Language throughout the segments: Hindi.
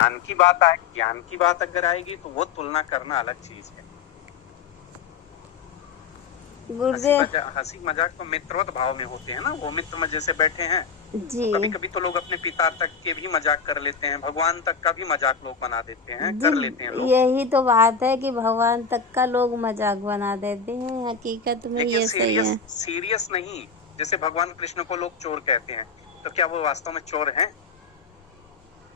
ज्ञान की बात अगर आएगी तो वो तुलना करना अलग चीज है। गुरुदेव हंसी मजाक तो मित्रवत भाव में होते हैं ना, वो मित्र में जैसे बैठे हैं जी, तो कभी कभी तो लोग अपने पिता तक के भी मजाक कर लेते हैं, भगवान तक का भी मजाक लोग बना देते हैं, जी कर लेते हैं लोग। यही तो बात है कि भगवान तक का लोग मजाक बना देते हैं, हकीकत में लेकिन ये सही है। सीरियस नहीं। जैसे भगवान कृष्ण को लोग चोर कहते हैं, तो क्या वो वास्तव में चोर हैं?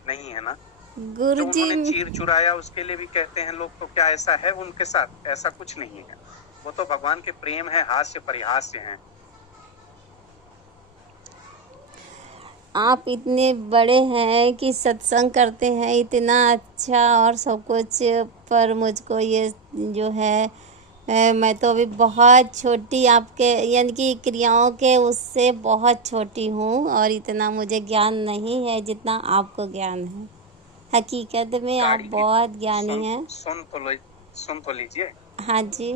नहीं है ना। जो गुरुजी उन्होंने चीर चुराया उसके लिए भी कहते हैं लोग, तो क्या ऐसा है उनके साथ? ऐसा कुछ नहीं है। वो तो भगवान के प्रेम है, हास्य परिहास्य हैं। आप इतने बड़े हैं कि सत्संग करते हैं इतना अच्छा और सब कुछ, पर मुझको ये जो है मैं तो अभी बहुत छोटी आपके यानी कि क्रियाओं के उससे बहुत छोटी हूँ और इतना मुझे ज्ञान नहीं है जितना आपको ज्ञान है। हकीकत में आप गाड़ी की बहुत ज्ञानी सुन हैं। सुन तो लीजिए। हाँ जी,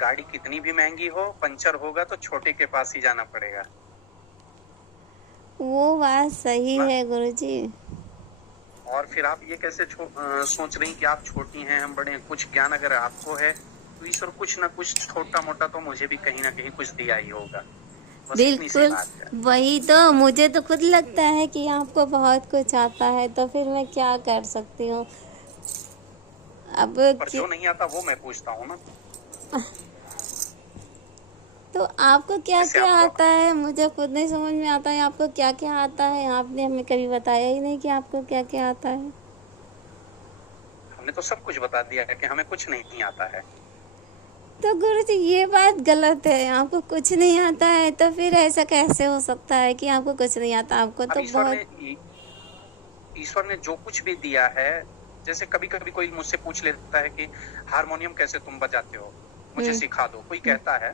गाड़ी कितनी भी महंगी हो, पंचर होगा तो छोटे के पास ही जाना पड़ेगा वो बात सही ना। है गुरुजी। और फिर आप ये कैसे सोच रही कि आप छोटी हैं हम बड़े हैं? कुछ ज्ञान अगर आपको है तो ईश्वर कुछ ना कुछ छोटा मोटा तो मुझे भी कहीं ना कहीं कुछ दिया ही होगा। बस इतनी सी बिल्कुल, बात है। वही तो मुझे तो खुद लगता है कि आपको बहुत कुछ आता है, तो फिर मैं क्या कर सकती हूँ अब पर कि, जो नहीं आता वो मैं पूछता हूँ ना। तो आपको क्या जैसे क्या आपको आता है? मुझे खुद नहीं समझ में आता है आपको क्या क्या आता है। आपने हमें कभी बताया ही नहीं कि आपको क्या क्या आता है। हमने तो सब कुछ बता दिया है कि हमें कुछ नहीं आता है। तो गुरुजी ये बात गलत है, आपको कुछ नहीं आता है तो फिर ऐसा कैसे हो सकता है कि आपको कुछ नहीं आता? आपको अब तो बहुत ईश्वर ने जो कुछ भी दिया है, जैसे कभी कभी कोई मुझसे पूछ लेता है कि हारमोनियम कैसे तुम बजाते हो, मुझे हम्म सिखा दो, कोई हम्म कहता है।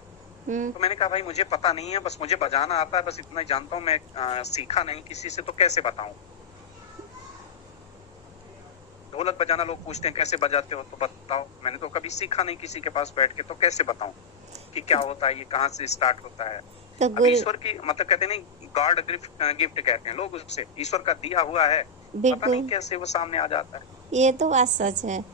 हम्म तो मैंने कहा भाई मुझे पता नहीं है, बस मुझे बजाना आता है, बस इतना ही जानता हूँ मैं। सीखा नहीं किसी से तो कैसे बताऊं? ढोलक बजाना लोग पूछते हैं कैसे बजाते हो, तो बताओ। मैंने तो कभी सीखा नहीं किसी के पास बैठ के, तो कैसे बताऊं कि क्या होता है, ये कहाँ से स्टार्ट होता है? तो अब गुरु ईश्वर की मतलब कहते नहीं, गॉड गिफ्ट कहते हैं लोग उससे, ईश्वर का दिया हुआ है। पता नहीं बिल्कुल, कैसे वो सामने आ जाता है। ये तो बात सच है।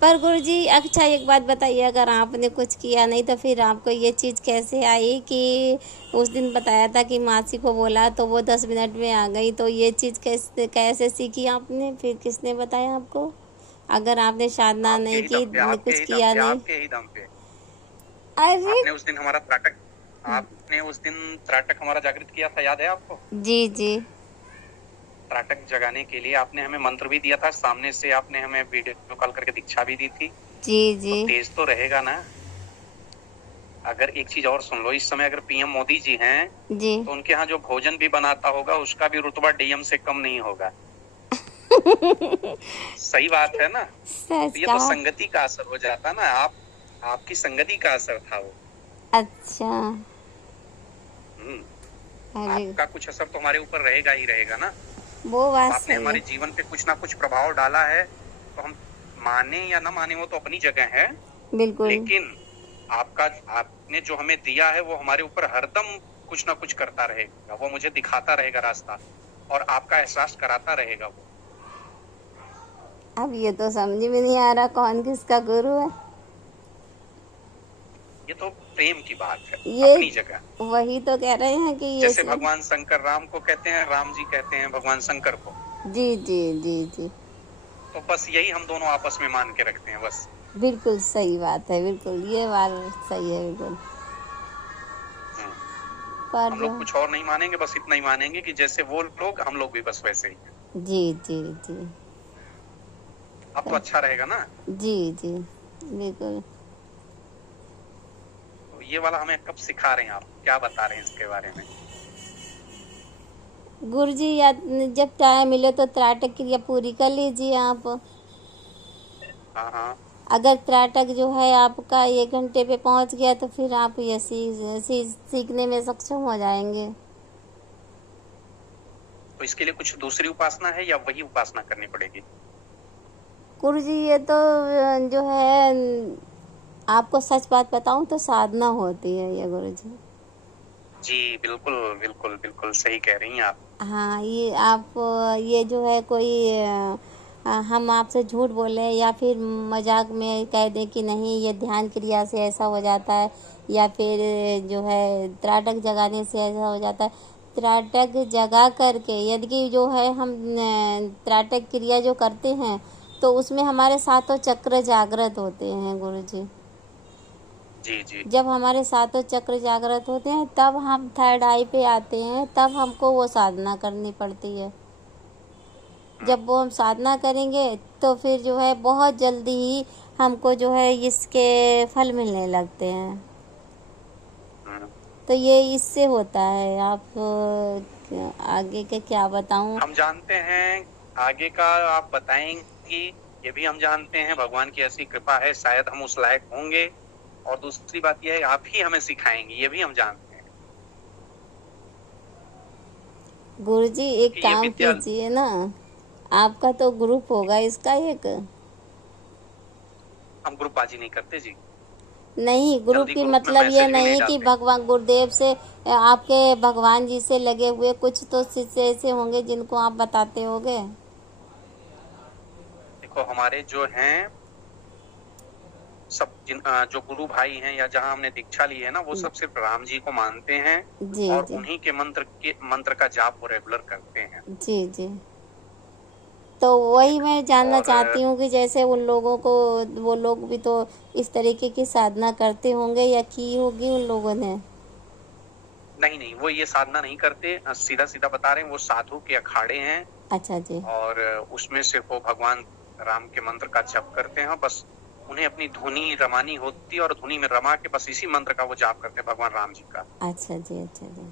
पर गुरुजी अच्छा एक बात बताइए, अगर आपने कुछ किया नहीं तो फिर आपको ये चीज़ कैसे आई कि उस दिन बताया था कि मासी को बोला तो वो 10 मिनट में आ गई, तो ये चीज़ कैसे कैसे सीखी आपने? फिर किसने बताया आपको? अगर आपने साधना आपके नहीं ही की, दम पे, आपके कुछ ही दम किया पे, नहीं। आपके ही दम पे। अरे आपने उस दिन त्राटक हमारा जागृत किया था, याद है आपको? जी जी त्राटक जगाने के लिए आपने हमें मंत्र भी दिया था, सामने से आपने हमें वीडियो कॉल करके दीक्षा भी दी थी। जी तो जी तेज तो रहेगा ना। अगर एक चीज और सुन लो, इस समय अगर पीएम मोदी जी हैं जी तो उनके यहाँ जो भोजन भी बनाता होगा उसका भी रुतबा डीएम से कम नहीं होगा। सही बात है ना। तो सच ये तो कहा। संगति का असर हो जाता ना। आपकी संगति का असर था वो। अच्छा। हम्म। अरे आपका कुछ असर तो हमारे ऊपर रहेगा ही रहेगा ना। वो अब बात आपने सही है। हमारे जीवन पे कुछ ना कुछ प्रभाव डाला है, तो हम माने या ना माने वो तो अपनी जगह है। बिल्कुल। लेकिन आपने जो हमें दिया है वो हमारे ऊपर हरदम कुछ ना कुछ करता रहेगा, वो मुझे दिखाता रहेगा रास्ता, और आपका एहसास कराता रहेगा वो। अब ये तो समझ में नहीं आ रहा कौन किसका गुरु है। ये तो प्रेम की बात है, ये अपनी जगह। वही तो कह रहे हैं कि ये जैसे भगवान शंकर राम को कहते हैं, राम जी कहते हैं भगवान शंकर को। जी जी जी जी तो बस यही हम दोनों आपस में मान के रखते हैं बस। बिल्कुल सही बात है, बिल्कुल ये बात सही है बिल्कुल। हम्म। पर हम जो लोग कुछ और नहीं मानेंगे, बस इतना ही मानेंगे कि जैसे वो लोग हम लोग भी बस वैसे ही हैं। जी जी जी अब तो अच्छा रहेगा ना। जी जी बिल्कुल। तो ये वाला हमें कब सिखा रहे हैं, आप क्या बता रहे हैं इसके बारे में? गुरुजी या जब टाइम मिले तो त्राटक क्रिया पूरी कर लीजिए आप। हाँ हाँ। अगर त्राटक जो है आपका 1 घंटे पे पहुंच गया तो फिर आप ये सीखने में सक्षम हो जाएंगे। तो इसके लिए कुछ दूसरी उपासना है या वही उपासना करनी पड़ेगी? गुरुजी ये तो जो है आपको सच बात बताऊं तो साधना होती है ये गुरुजी। जी बिल्कुल बिल्कुल बिल्कुल सही कह रही हैं आप। हाँ, ये आप ये जो है कोई हम आपसे झूठ बोले या फिर मजाक में कह दें कि नहीं ये ध्यान क्रिया से ऐसा हो जाता है, या फिर जो है त्राटक जगाने से ऐसा हो जाता है। त्राटक जगा करके यदि कि जो है हम त्राटक क्रिया जो करते हैं तो उसमें हमारे सातों चक्र जागृत होते हैं गुरु जी। जी जी। जब हमारे सातों चक्र जागृत होते हैं तब हम थर्ड आई पे आते हैं, तब हमको वो साधना करनी पड़ती है। जब वो हम साधना करेंगे तो फिर जो है बहुत जल्दी ही हमको जो है इसके फल मिलने लगते हैं। हम्म। तो ये इससे होता है। आप आगे के क्या बताऊं? हम जानते हैं, आगे का आप बताएंगी ये भी हम जानते हैं, भगवान की ऐसी कृपा है, शायद हम उस लायक होंगे। और दूसरी बात यह है आप ही हमें सिखाएंगी, ये भी हम जानते हैं। गुरुजी एक कि ये काम विद्या कीजिए ना, आपका तो ग्रुप होगा इसका एक। हम ग्रुपबाजी नहीं करते जी। नहीं, ग्रुप जल्दी की ग्रुप में मतलब ये मैसेज भी नहीं नहीं कि डालते। भगवान गुरुदेव से आपके भगवान जी से लगे हुए कुछ तो शिष्य ऐसे होंगे जिनको आप बताते होगे। देखो हमारे जो हैं सब जो गुरु भाई हैं या जहाँ हमने दीक्षा ली है ना, वो सब सिर्फ राम जी को मानते हैं जी और जी उन्हीं के मंत्र का जाप वो रेगुलर करते हैं। जी जी। तो वही मैं जानना और चाहती हूँ कि जैसे उन लोगों को, वो लोग भी तो इस तरीके की साधना करते होंगे या की होगी उन लोगों ने। नहीं नहीं, वो ये साधना नहीं करते, सीधा सीधा बता रहे हैं, वो साधु के अखाड़े हैं। अच्छा जी। और उसमें सिर्फ वो भगवान राम के मंत्र का जप करते हैं। बस उन्हें अपनी धुनी रमानी होती है और धुनी में रमा के बस इसी मंत्र का वो जाप करते हैं, भगवान राम जी का। अच्छा जी। अच्छा जी।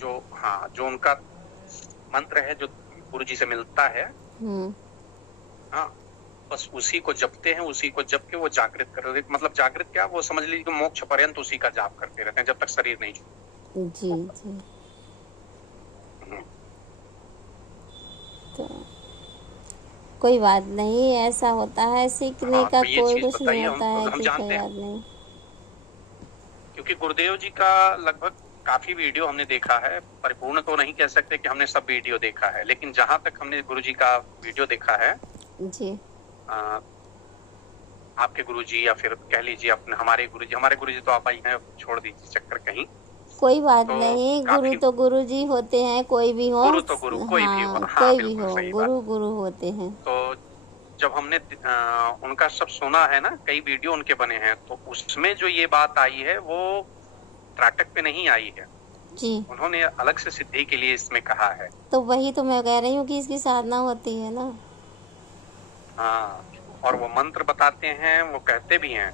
जो हाँ, जो उनका मंत्र है जो गुरु जी से मिलता है, हाँ, बस उसी को जपते हैं, उसी को जप के वो जागृत कर रहे, मतलब जागृत क्या, वो समझ लीजिए कि मोक्ष पर्यंत उसी का जाप करते रहते हैं जब तक शरीर नहीं छूटे। जी जी। तो कोई बात नहीं, ऐसा होता है, सीखने हाँ, का तो ये कोई चीज कुछ नहीं बताइए, होता है हम कि कोई जानते बात हैं नहीं। क्योंकि गुरुदेव जी का लगभग काफी वीडियो हमने देखा है, परिपूर्ण तो नहीं कह सकते कि हमने सब वीडियो देखा है, लेकिन जहां तक हमने गुरु जी का वीडियो देखा है, जी। आपके गुरु जी या फिर कह लीजिए अपने हमारे गुरु जी तो आप आई हैं, छोड़ दीजिए चक्कर कहीं। कोई बात तो नहीं, गुरु काफी तो गुरु जी होते हैं, कोई भी हो। गुरु तो गुरु कोई भी हो, हाँ, हाँ कोई भी बिल्कुल हो, सही बात। गुरु गुरु होते हैं। तो जब हमने उनका सब सुना है ना, कई वीडियो उनके बने हैं, तो उसमें जो ये बात आई है वो त्राटक पे नहीं आई है जी। उन्होंने अलग से सिद्धि के लिए इसमें कहा है। तो वही तो मैं कह रही हूँ कि इसकी साधना होती है ना। हाँ, और वो मंत्र बताते हैं, वो कहते भी हैं,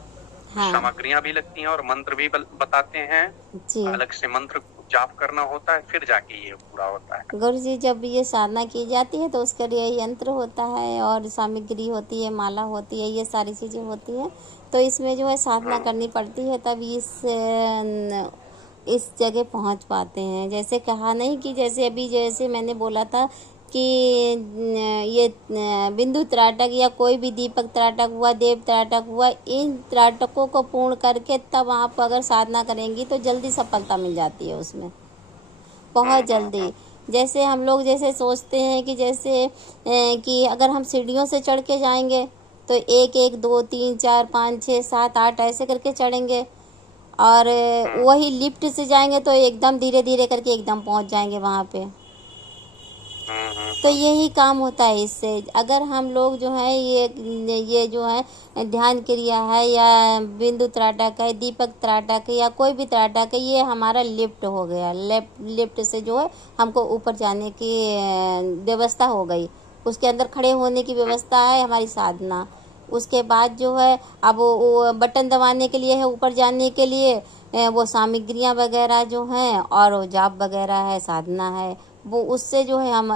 हाँ सामग्रियां भी लगती हैं और मंत्र भी बताते हैं, जी। अलग से मंत्र जाप करना होता है, फिर जाके ये पूरा होता है। गुरु जी जब ये साधना की जाती है तो उसके लिए यंत्र होता है और सामग्री होती है, माला होती है, ये सारी चीज़ें होती हैं। तो इसमें जो है साधना करनी पड़ती है, तब इस जगह पहुंच पाते हैं। जैसे कहा नहीं कि जैसे अभी जैसे मैंने बोला था कि ये बिंदु त्राटक या कोई भी दीपक त्राटक हुआ, देव त्राटक हुआ, इन त्राटकों को पूर्ण करके तब आप अगर साधना करेंगी तो जल्दी सफलता मिल जाती है उसमें, बहुत जल्दी। जैसे हम लोग जैसे सोचते हैं कि जैसे कि अगर हम सीढ़ियों से चढ़ के जाएंगे तो 1 1 2 3 4 5 6 7 8 ऐसे करके चढ़ेंगे, और वही लिफ्ट से जाएंगे तो एकदम धीरे धीरे करके एकदम पहुंच जाएंगे वहाँ पे। तो यही काम होता है इससे। अगर हम लोग जो है ये जो है ध्यान क्रिया है या बिंदु त्राटक है, दीपक त्राटक है या कोई भी त्राटक है, ये हमारा लिफ्ट हो गया। लिफ्ट से जो है हमको ऊपर जाने की व्यवस्था हो गई, उसके अंदर खड़े होने की व्यवस्था है हमारी साधना। उसके बाद जो है अब वो बटन दबाने के लिए है, ऊपर जाने के लिए वो सामग्रियाँ वगैरह जो हैं और वो जाप वगैरह है, साधना है, वो उससे जो है हम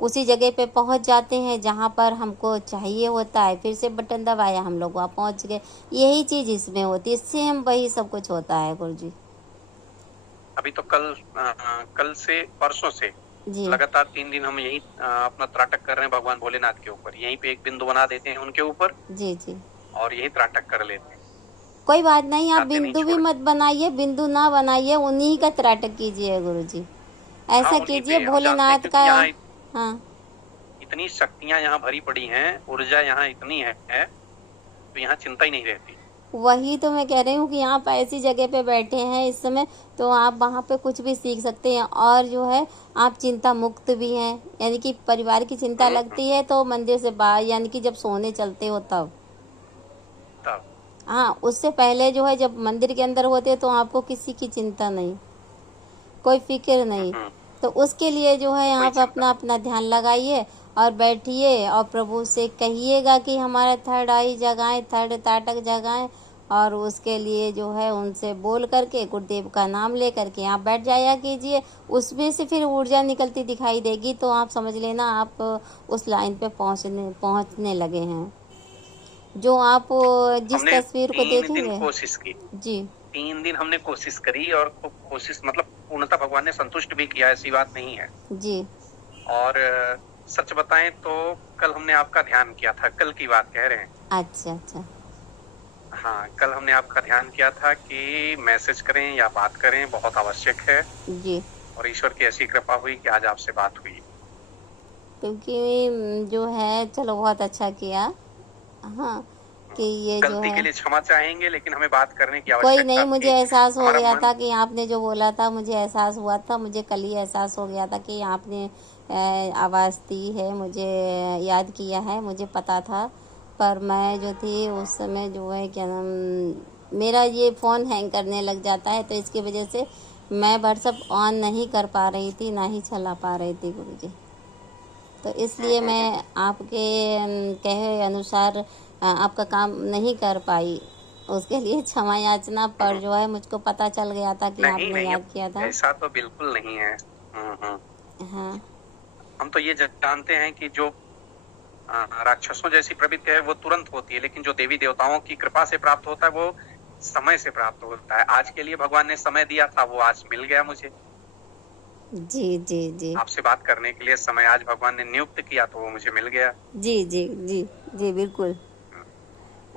उसी जगह पे पहुंच जाते हैं जहां पर हमको चाहिए होता है। फिर से बटन दबाया, हम लोग वहाँ पहुंच गए। यही चीज़ इसमें होती है, इससे हम वही सब कुछ होता है गुरु जी। अभी तो कल से परसों से जी लगातार 3 दिन हम यही अपना त्राटक कर रहे हैं भगवान भोलेनाथ के ऊपर। यहीं पे एक बिंदु बना देते हैं उनके ऊपर जी जी। और यही त्राटक कर लेते हैं। कोई बात नहीं, आप जाते नहीं बिंदु भी छोड़। मत बनाइए, बिंदु ना बनाइए, उन्हीं का त्राटक कीजिए गुरु जी। हाँ, ऐसा उन्हीं कीजिए पे हम जानते हैं, भोलेनाथ क्योंकि का। यहाँ हाँ, इतनी शक्तियां यहाँ भरी पड़ी हैं, ऊर्जा यहाँ इतनी है, तो यहाँ चिंता ही नहीं रहती। वही तो मैं कह रही हूँ कि आप ऐसी जगह पे बैठे हैं इस समय, तो आप वहाँ पे कुछ भी सीख सकते हैं, और जो है आप चिंता मुक्त भी हैं। यानी कि परिवार की चिंता हम्म, लगती है तो मंदिर से बाहर, यानी कि जब सोने चलते हो तब। तब हाँ, उससे पहले जो है जब मंदिर के अंदर होते तो आपको किसी की चिंता नहीं, कोई फिक्र नहीं। हम्म, तो उसके लिए जो है कोई आप चिंता अपना नहीं। अपना ध्यान लगाइए और बैठिए और प्रभु से कहिएगा कि हमारा थर्ड आई जगाएं, थर्ड ताटक जगाएं। और उसके लिए जो है उनसे बोल करके गुरुदेव का नाम ले करके आप बैठ जाया कीजिए। उसमें से फिर ऊर्जा निकलती दिखाई देगी तो आप समझ लेना आप उस लाइन पे पहुंचने लगे हैं। जो आप जिस हमने तस्वीर को 3 दिन देखेंगे। कोशिश की, जी 3 दिन हमने कोशिश करी, और कोशिश मतलब पूर्णतः भगवान ने संतुष्ट भी किया, ऐसी बात नहीं है। जी। और सच बताएं तो कल हमने आपका ध्यान किया था, कल की बात कह रहे हैं। अच्छा अच्छा। हाँ, कल हमने आपका ध्यान किया था कि मैसेज करें या बात करें, बहुत आवश्यक है। जी, और ईश्वर की ऐसी कृपा हुई कि आज आपसे बात हुई। क्योंकि जो है चलो बहुत अच्छा किया। हाँ, कि ये जो गलती के है लिए क्षमा चाहेंगे, लेकिन हमें बात करने की कोई आवश्यकता नहीं, मुझे थी। एहसास हो हमारा गया मन था कि आपने जो बोला था, मुझे एहसास हुआ था, मुझे कल ही एहसास हो गया था कि आपने आवाज़ दी है, मुझे याद किया है, मुझे पता था। पर मैं जो थी उस समय जो है क्या नाम, मेरा ये फ़ोन हैंग करने लग जाता है तो इसकी वजह से मैं व्हाट्सअप ऑन नहीं कर पा रही थी, ना ही चला पा रही थी गुरुजी। तो इसलिए मैं आपके कहे अनुसार आपका काम नहीं कर पाई। उसके लिए क्षमा याचना, पर जो है मुझको पता चल गया था कि नहीं आपने नहीं, याद किया था। ऐसा तो बिल्कुल नहीं है। हाँ हम तो ये जानते हैं कि जो राक्षसों जैसी प्रवृत्ति है वो तुरंत होती है, लेकिन जो देवी देवताओं की कृपा से प्राप्त होता है वो समय से प्राप्त होता है। आज के लिए भगवान ने समय दिया था, वो आज मिल गया मुझे। जी जी जी आपसे बात करने के लिए समय आज भगवान ने नियुक्त किया, तो वो मुझे मिल गया। जी जी जी जी बिल्कुल।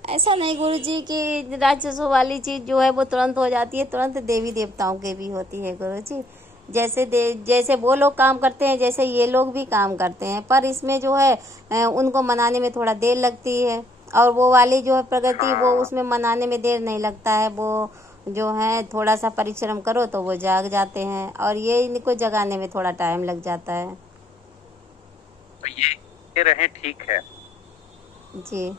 ऐसा नहीं गुरु जी कि राक्षसों वाली चीज़ जो है वो तुरंत हो जाती है, तुरंत देवी देवताओं के भी होती है गुरु जी। जैसे वो लोग काम करते हैं, जैसे ये लोग भी काम करते हैं, पर इसमें जो है उनको मनाने में थोड़ा देर लगती है। और वो वाली जो है प्रगति, वो हाँ, उसमें मनाने में देर नहीं लगता है। वो जो है थोड़ा सा परिश्रम करो तो वो जाग जाते हैं, और ये इनको जगाने में थोड़ा टाइम लग जाता है। तो ये रहे, ठीक है। जी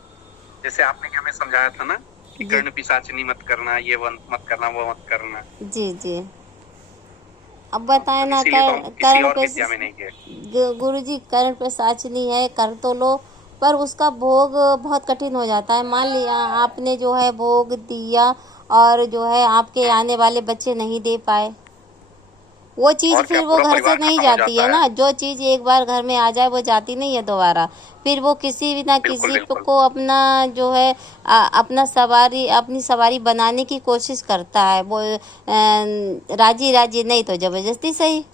जैसे आपने हमें समझाया था ना कि जी कर्ण पिशाचिनी मत करना, ये मत करना, वो मत करना। जी जी। अब बताए तो ना, इसीलिए तो हम किसी कर्ण और पे विद्या में नहीं गए। गुरु जी कर्ण पे साचनी है, कर तो लो, पर उसका भोग बहुत कठिन हो जाता है। मान लिया आपने जो है भोग दिया और जो है आपके आने वाले बच्चे नहीं दे पाए, वो चीज़ और क्या, फिर वो पूरा घर से परिवार नहीं खत्म हो जाती है जाता है। ना। जो चीज़ एक बार घर में आ जाए वो जाती नहीं है दोबारा। फिर वो किसी भी ना बिल्कुल किसी बिल्कुल। को अपना जो है अपनी सवारी बनाने की कोशिश करता है। वो राजी राजी नहीं तो जबरदस्ती सही।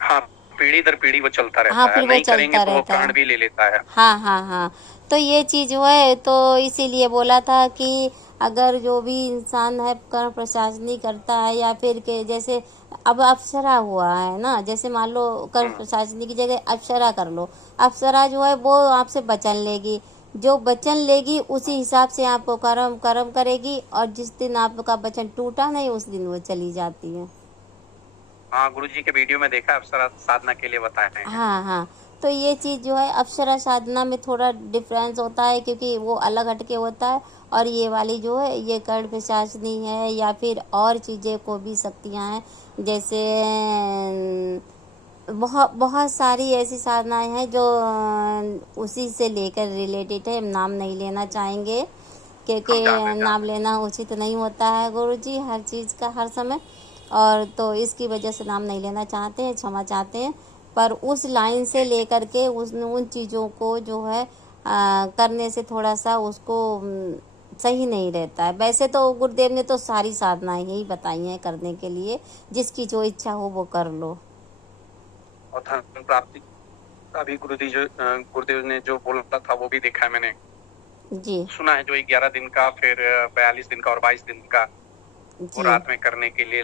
हाँ, पीढ़ी दर पीढ़ी वो चलता हाँ, रहता है, फिर वो नहीं करेंगे चलता तो वो रहता प्राण है। भी ले लेता है। हाँ हाँ हाँ। तो ये चीज़ जो है, तो इसीलिए बोला था कि अगर जो भी इंसान है कर्ण प्रसादनी करता है, या फिर के जैसे अब अप्सरा हुआ है ना, जैसे मान लो कर्ण हम्म, प्रसादनी की जगह अप्सरा कर लो। अप्सरा जो है वो आपसे वचन लेगी, जो वचन लेगी उसी हिसाब से आपको कर्म कर्म करेगी, और जिस दिन आपका वचन टूटा नहीं उस दिन वो चली जाती है। हाँ, गुरु जी के वीडियो में देखा, अप्सरा साधना के लिए बताए हैं। हाँ हाँ। तो ये चीज़ जो है अप्सरा साधना में थोड़ा डिफरेंस होता है, क्योंकि वो अलग हटके होता है। और ये वाली जो है ये कर्ण पिशाचनी है, या फिर और चीज़ें को भी शक्तियाँ हैं। जैसे बहुत बहुत सारी ऐसी साधनाएं हैं जो उसी से लेकर रिलेटेड है। हम नाम नहीं लेना चाहेंगे, क्योंकि हम जान नाम रहे लेना उचित नहीं होता है गुरु जी हर चीज़ का हर समय। और तो इसकी वजह से नाम नहीं लेना चाहते हैं, क्षमा चाहते हैं। पर उस लाइन से जी जी। लेकर के उन चीज़ों को जो है करने से थोड़ा सा उसको सही नहीं रहता है। वैसे तो गुरुदेव ने तो सारी साधनाएं ही बताई हैं करने के लिए, जिसकी जो इच्छा हो वो कर लो। और धन प्राप्ति का भी गुरुदेव ने जो बोला था वो भी देखा है मैंने, जी सुना है। जो 11 दिन का, फिर 42 दिन का और 22 दिन का, वो जी रात में करने के लिए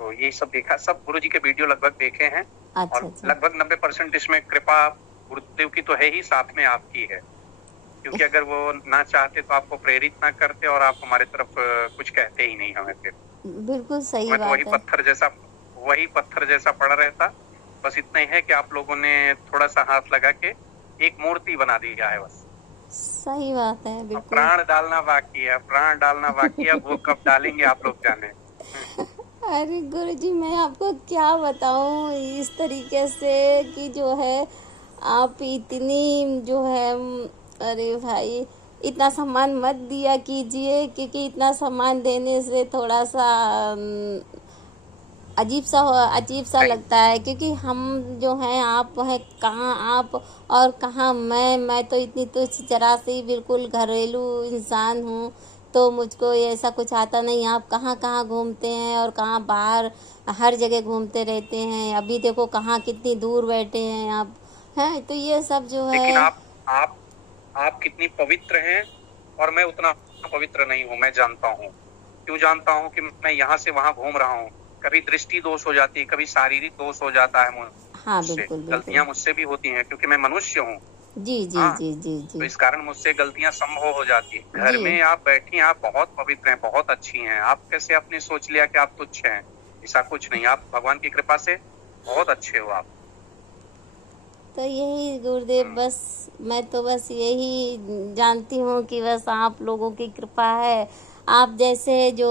तो यही सब देखा, सब गुरु जी के वीडियो लगभग देखे हैं। अच्छा और अच्छा। लगभग 90% इसमें कृपा गुरुदेव की तो है ही, साथ में आपकी है। क्योंकि अगर वो ना चाहते तो आपको प्रेरित ना करते और आप हमारे तरफ कुछ कहते ही नहीं हमें फिर। बिल्कुल सही मैं तो बात है। वही पत्थर जैसा पड़ा रहता। बस इतना ही है कि आप लोगों ने थोड़ा सा हाथ लगा के एक मूर्ति बना दिया है बस। सही बात है, अब बिल्कुल। प्राण डालना बाकी है, प्राण डालना बाकी है, वो कब डालेंगे आप लोग जाने। अरे गुरुजी, मैं आपको क्या बताऊं इस तरीके से कि जो है आप इतनी जो है अरे भाई, इतना सम्मान मत दिया कीजिए, क्योंकि इतना सम्मान देने से थोड़ा सा अजीब सा नहीं, लगता है, क्योंकि हम जो हैं, आप हैं कहाँ आप और कहाँ मैं तो इतनी तुच्छ जरा सी बिल्कुल घरेलू इंसान हूँ। तो मुझको ऐसा कुछ आता नहीं। आप कहाँ कहाँ घूमते हैं और कहाँ बाहर हर जगह घूमते रहते हैं। अभी देखो कहाँ कितनी दूर बैठे हैं आप, हैं। तो ये सब जो लेकिन है। आप आप कितनी पवित्र हैं और मैं उतना पवित्र नहीं हूँ, मैं जानता हूँ। क्यों जानता हूँ कि मैं यहाँ से वहां घूम रहा हूँ। कभी दृष्टि दोष हो जाती है, कभी शारीरिक दोष हो जाता है हाँ मुझसे। बिल्कुल बिल्कुल। गलतियां मुझसे भी होती हैं क्योंकि मैं मनुष्य हूँ। जी जी हाँ, जी जी तो जी इस कारण मुझसे गलतियां संभव हो जाती है। घर जी। में आप बैठी हैं, आप बहुत पवित्र हैं, बहुत अच्छी हैं। आप कैसे आपने सोच लिया कि आप तुच्छ हैं? ऐसा कुछ नहीं, आप भगवान की कृपा से बहुत अच्छे हो आप। तो यही गुरुदेव, बस मैं तो बस यही जानती हूँ कि बस आप लोगों की कृपा है। आप जैसे जो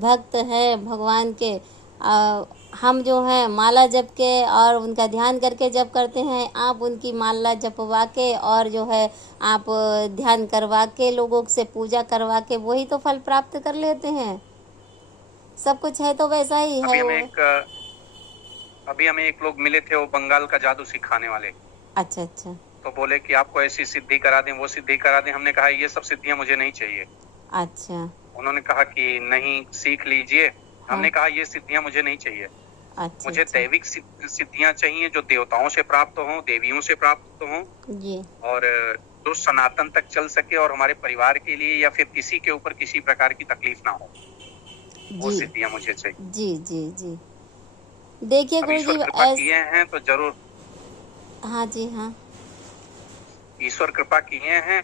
भक्त हैं भगवान के, हम जो हैं माला जप के और उनका ध्यान करके जप करते हैं, आप उनकी माला जपवा के और जो है आप ध्यान करवा के लोगों से पूजा करवा के वही तो फल प्राप्त कर लेते हैं। सब कुछ है तो वैसा ही है वो। अभी हमें एक लोग मिले थे, वो बंगाल का जादू सिखाने वाले। अच्छा अच्छा। तो बोले कि आपको ऐसी सिद्धि करा दें, वो सिद्धि करा दें। हमने कहा ये सब सिद्धियां मुझे नहीं चाहिए। अच्छा। उन्होंने कहा कि नहीं, सीख लीजिए। हाँ। हमने कहा ये सिद्धियां मुझे नहीं चाहिए। अच्छा मुझे अच्छा। दैविक सिद्धियां चाहिए, जो देवताओं से प्राप्त हों, देवियों से प्राप्त हों, जी और जो सनातन तक चल सके और हमारे परिवार के लिए या फिर किसी के ऊपर किसी प्रकार की तकलीफ ना हो। वो जी सिद्धियां मुझे चाहिए। जी जी जी। देखिए अब गुरुजी, ईश्वर कृपा ऐस किए हैं तो जरूर, हाँ जी हाँ। ईश्वर कृपा किए हैं।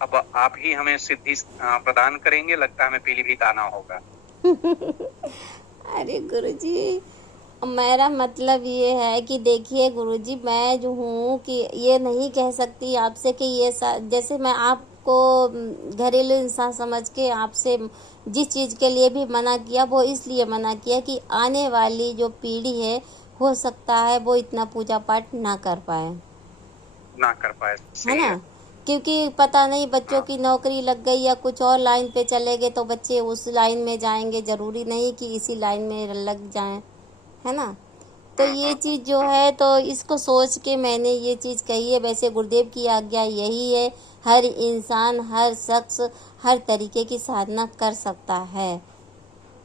अब आप ही हमें सिद्धि प्रदान करेंगे। लगता है हमें पीलीभीत आना होगा। अरे गुरुजी, मेरा मतलब ये है कि देखिए गुरुजी, मैं जो हूँ कि ये नहीं कह सकती आपसे कि जैसे मैं आपको घरेलू इंसान समझ के आपसे जिस चीज़ के लिए भी मना किया, वो इसलिए मना किया कि आने वाली जो पीढ़ी है, हो सकता है वो इतना पूजा पाठ ना कर पाए, ना कर पाए, है सही ना। है। क्योंकि पता नहीं बच्चों हाँ, की नौकरी लग गई या कुछ और लाइन पे चले गए तो बच्चे उस लाइन में जाएंगे, ज़रूरी नहीं कि इसी लाइन में लग जाएं, है ना। तो ये चीज़ जो है, तो इसको सोच के मैंने ये चीज़ कही है। वैसे गुरुदेव की आज्ञा यही है, हर इंसान हर शख्स हर तरीके की साधना कर सकता है।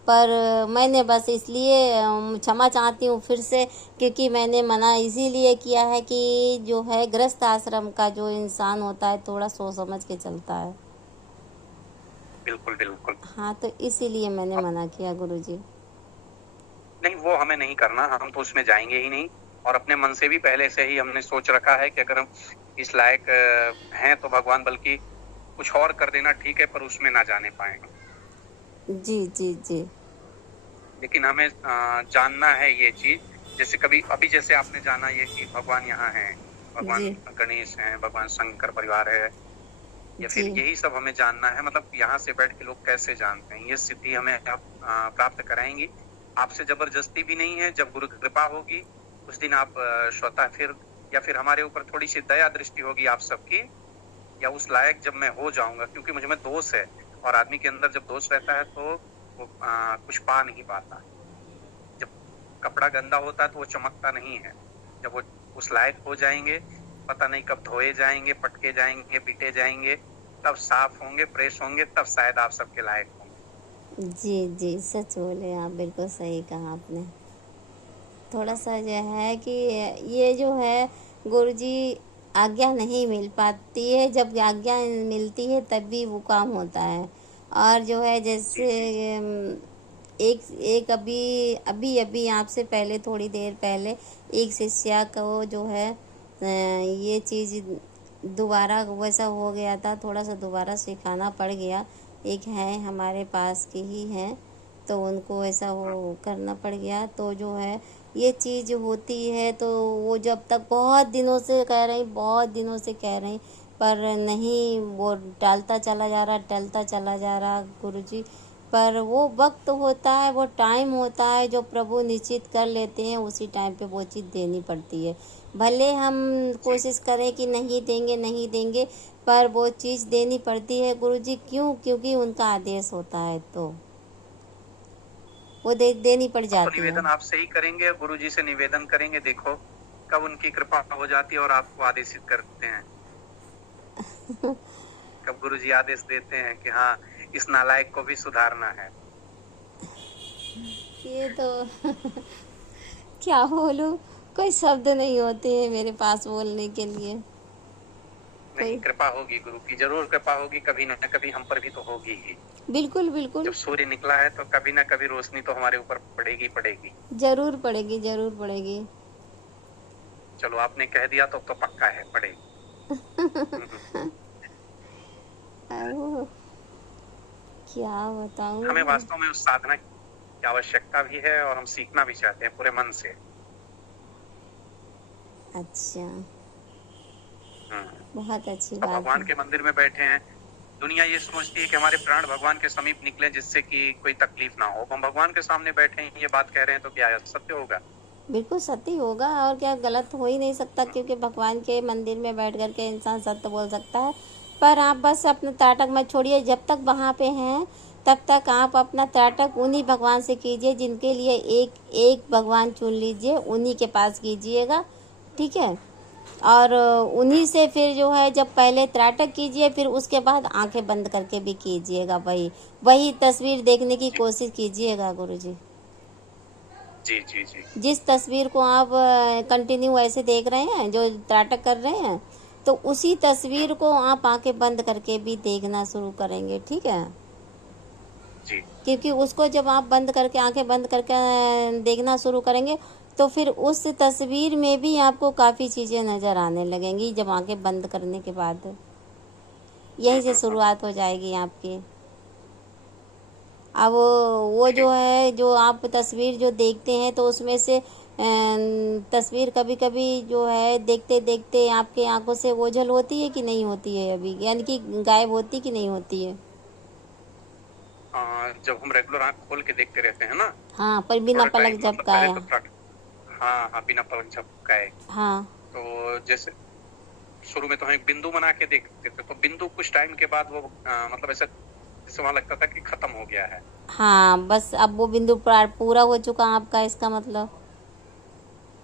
पर मैंने बस इसलिए क्षमा चाहती हूँ फिर से, क्योंकि मैंने मना इसीलिए किया है कि जो है गृहस्थ आश्रम का जो इंसान होता है थोड़ा सोच समझ के चलता है। बिल्कुल बिल्कुल। हाँ, तो इसीलिए मैंने अब मना किया गुरुजी। नहीं, वो हमें नहीं करना, हम तो उसमें जाएंगे ही नहीं। और अपने मन से भी पहले से ही हमने सोच रखा है कि अगर हम इस लायक हैं तो भगवान बल्कि कुछ और कर देना ठीक है, पर उसमें ना जाने पाएंगे। जी जी जी लेकिन हमें जानना है ये चीज। जैसे कभी अभी जैसे आपने जाना ये कि भगवान यहाँ हैं, भगवान जी गणेश हैं, भगवान शंकर परिवार है, या फिर जी यही सब हमें जानना है। मतलब यहाँ से बैठ के लोग कैसे जानते हैं, ये सिद्धि हमें आप प्राप्त कराएंगी। आपसे जबरदस्ती भी नहीं है। जब गुरु कृपा होगी उस दिन आप स्वतः फिर, या फिर हमारे ऊपर थोड़ी सी दया दृष्टि होगी आप सबकी, या उस लायक जब मैं हो जाऊंगा। क्योंकि मुझ में दोष है, और आदमी के अंदर जब दोष रहता है तो वो कुछ पा नहीं पाता। जब कपड़ा गंदा होता है तो वो चमकता नहीं है। जब वो उस लायक हो जाएंगे, पता नहीं कब धोए जाएंगे, पटके जाएंगे, पीटे जाएंगे, तब साफ होंगे, फ्रेश होंगे, तब शायद आप सबके लायक होंगे। जी जी, सच बोले आप, बिल्कुल सही कहा आपने। थोड़ा सा जो है कि ये जो है गुरुजी, आज्ञा नहीं मिल पाती है। जब आज्ञा मिलती है तब भी वो काम होता है। और जो है जी जैसे जी। एक अभी अभी अभी आपसे पहले थोड़ी देर पहले एक शिष्या को जो है ये चीज़ दोबारा वैसा हो गया था, थोड़ा सा दोबारा सिखाना पड़ गया। एक है हमारे पास के ही हैं, तो उनको ऐसा वो करना पड़ गया। तो जो है ये चीज़ होती है, तो वो जब तक बहुत दिनों से कह रही, बहुत दिनों से कह रही, पर नहीं, वो टलता चला जा रहा, टलता चला जा रहा गुरुजी। पर वो वक्त होता है, वो टाइम होता है जो प्रभु निश्चित कर लेते हैं, उसी टाइम पे वो चीज़ देनी पड़ती है। भले हम जी कोशिश करें कि नहीं देंगे नहीं देंगे, पर वो चीज़ देनी पड़ती है गुरुजी। क्यों? क्योंकि उनका आदेश होता है, तो वो देनी पड़ अब तो जाती है। निवेदन आपसे ही करेंगे, गुरु जी से निवेदन करेंगे, देखो कब उनकी कृपा हो जाती है और आपको आदेशित करते हैं। कब गुरु जी आदेश देते हैं कि हाँ इस नालायक को भी सुधारना है। ये तो क्या बोलूं, कोई शब्द नहीं होते हैं मेरे पास बोलने के लिए। नहीं, कोई कृपा होगी, गुरु की जरूर कृपा होगी, कभी न कभी हम पर भी तो होगी ही। बिल्कुल बिल्कुल, जब सूर्य निकला है तो कभी न कभी रोशनी तो हमारे ऊपर पड़ेगी पड़ेगी। जरूर पड़ेगी, जरूर पड़ेगी। चलो आपने कह दिया तो पक्का है, पड़ेगी। वो क्या बताऊं। हमें वास्तव में उस साधना की आवश्यकता भी है और हम सीखना भी चाहते हैं पूरे मन से। अच्छा, हम्म। बहुत अच्छी अब बात भगवान है। के मंदिर में बैठे हैं, दुनिया ये सोचती है कि हमारे प्राण भगवान के समीप निकले जिससे कि कोई तकलीफ ना हो। हम भगवान के सामने बैठे हैं, ये बात कह रहे हैं, तो क्या सत्य होगा? बिल्कुल सत्य होगा, और क्या गलत हो ही नहीं सकता, क्योंकि भगवान के मंदिर में बैठ कर के इंसान सत्य बोल सकता है। पर आप बस अपना त्राटक मत छोड़िए, जब तक वहाँ पे हैं तब तक आप अपना त्राटक उन्हीं भगवान से कीजिए जिनके लिए एक एक भगवान चुन लीजिए, उन्हीं के पास कीजिएगा, ठीक है। और उन्हीं से फिर जो है, जब पहले त्राटक कीजिए, फिर उसके बाद आंखें बंद करके भी कीजिएगा, वही वही तस्वीर देखने की जी कोशिश कीजिएगा गुरुजी। जी जी जी जिस तस्वीर को आप कंटिन्यू ऐसे देख रहे हैं, जो त्राटक कर रहे हैं, तो उसी तस्वीर को आप आंखें बंद करके भी देखना शुरू करेंगे, ठीक है। जी क्योंकि उसको जब आप बंद करके, आंखें बंद करके देखना शुरू करेंगे, तो फिर उस तस्वीर में भी आपको काफ़ी चीज़ें नज़र आने लगेंगी, जब आंखें बंद करने के बाद। यहीं से हम्म। शुरुआत हो जाएगी आपकी। अब वो जो ठीक। है, जो आप तस्वीर जो देखते हैं, तो उसमें से तस्वीर कभी कभी जो है देखते देखते आपके आंखों से ओझल होती है कि नहीं होती है अभी, यानी कि गायब होती कि नहीं होती है। जब हम रेगुलर आंख खोल के देखते रहते हैं ना, हाँ, पर बिना थोड़ा पलक टाइम मतलब पहले झपकाया। तो हाँ हाँ बिना पलक झपकाए, हाँ तो जैसे शुरू में तो हम एक बिंदु बना के देखते थे, तो बिंदु कुछ टाइम के बाद वो मतलब ऐसा जैसे वहां लगता था कि खत्म हो गया है। हाँ, बस अब वो बिंदु पूरा हो चुका आपका, इसका मतलब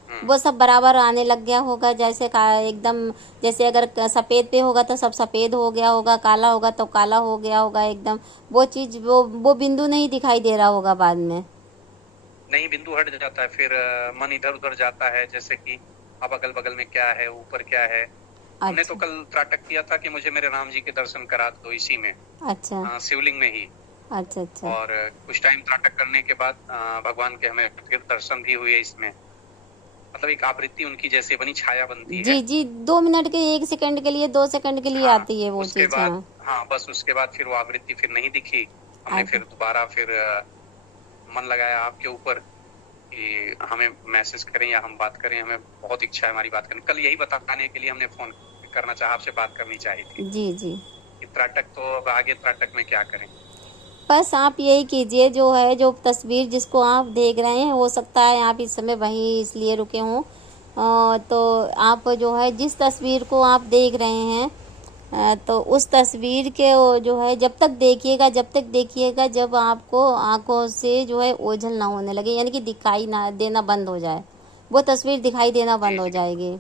हम्म। वो सब बराबर आने लग गया होगा, जैसे का एकदम, जैसे अगर सफ़ेद पे होगा तो सब सफ़ेद हो गया होगा, काला होगा तो काला हो गया होगा एकदम। वो चीज़, वो बिंदु नहीं दिखाई दे रहा होगा बाद में। नहीं, बिंदु हट जाता है, फिर मन इधर उधर जाता है, जैसे कि अब अगल बगल में क्या है, ऊपर क्या है। हमने तो अच्छा कल त्राटक किया था कि मुझे मेरे राम जी के दर्शन करा दो इसी में, अच्छा शिवलिंग में ही। अच्छा अच्छा। और कुछ टाइम त्राटक करने के बाद भगवान के हमें फिर दर्शन भी हुए इसमें। मतलब एक आवृत्ति उनकी जैसे बनी, छाया बनती जी है। जी, 2 मिनट के, 1 सेकंड के लिए, 2 सेकंड के लिए हाँ, आती है वो उसके चीज़। बाद, हाँ हाँ बस उसके बाद फिर वो आवृत्ति फिर नहीं दिखी। हमने अच्छा फिर दोबारा फिर मन लगाया आपके ऊपर कि हमें मैसेज करें या हम बात करें, हमें बहुत इच्छा है हमारी बात करने। कल यही बताने के लिए हमने फोन करना चाहा, आपसे बात करनी चाहिए थी जी जी। कि त्राटक तो अब आगे त्राटक में क्या करें। बस आप यही कीजिए, जो है, जो तस्वीर जिसको आप देख रहे हैं, हो सकता है आप इस समय वहीं इसलिए रुके हों, तो आप जो है जिस तस्वीर को आप देख रहे हैं, तो उस तस्वीर के वो जो है, जब तक देखिएगा, जब तक देखिएगा जब आपको आंखों से जो है ओझल ना होने लगे, यानी कि दिखाई ना देना बंद हो जाए, वो तस्वीर दिखाई देना जी बंद हो जी। जाएगी।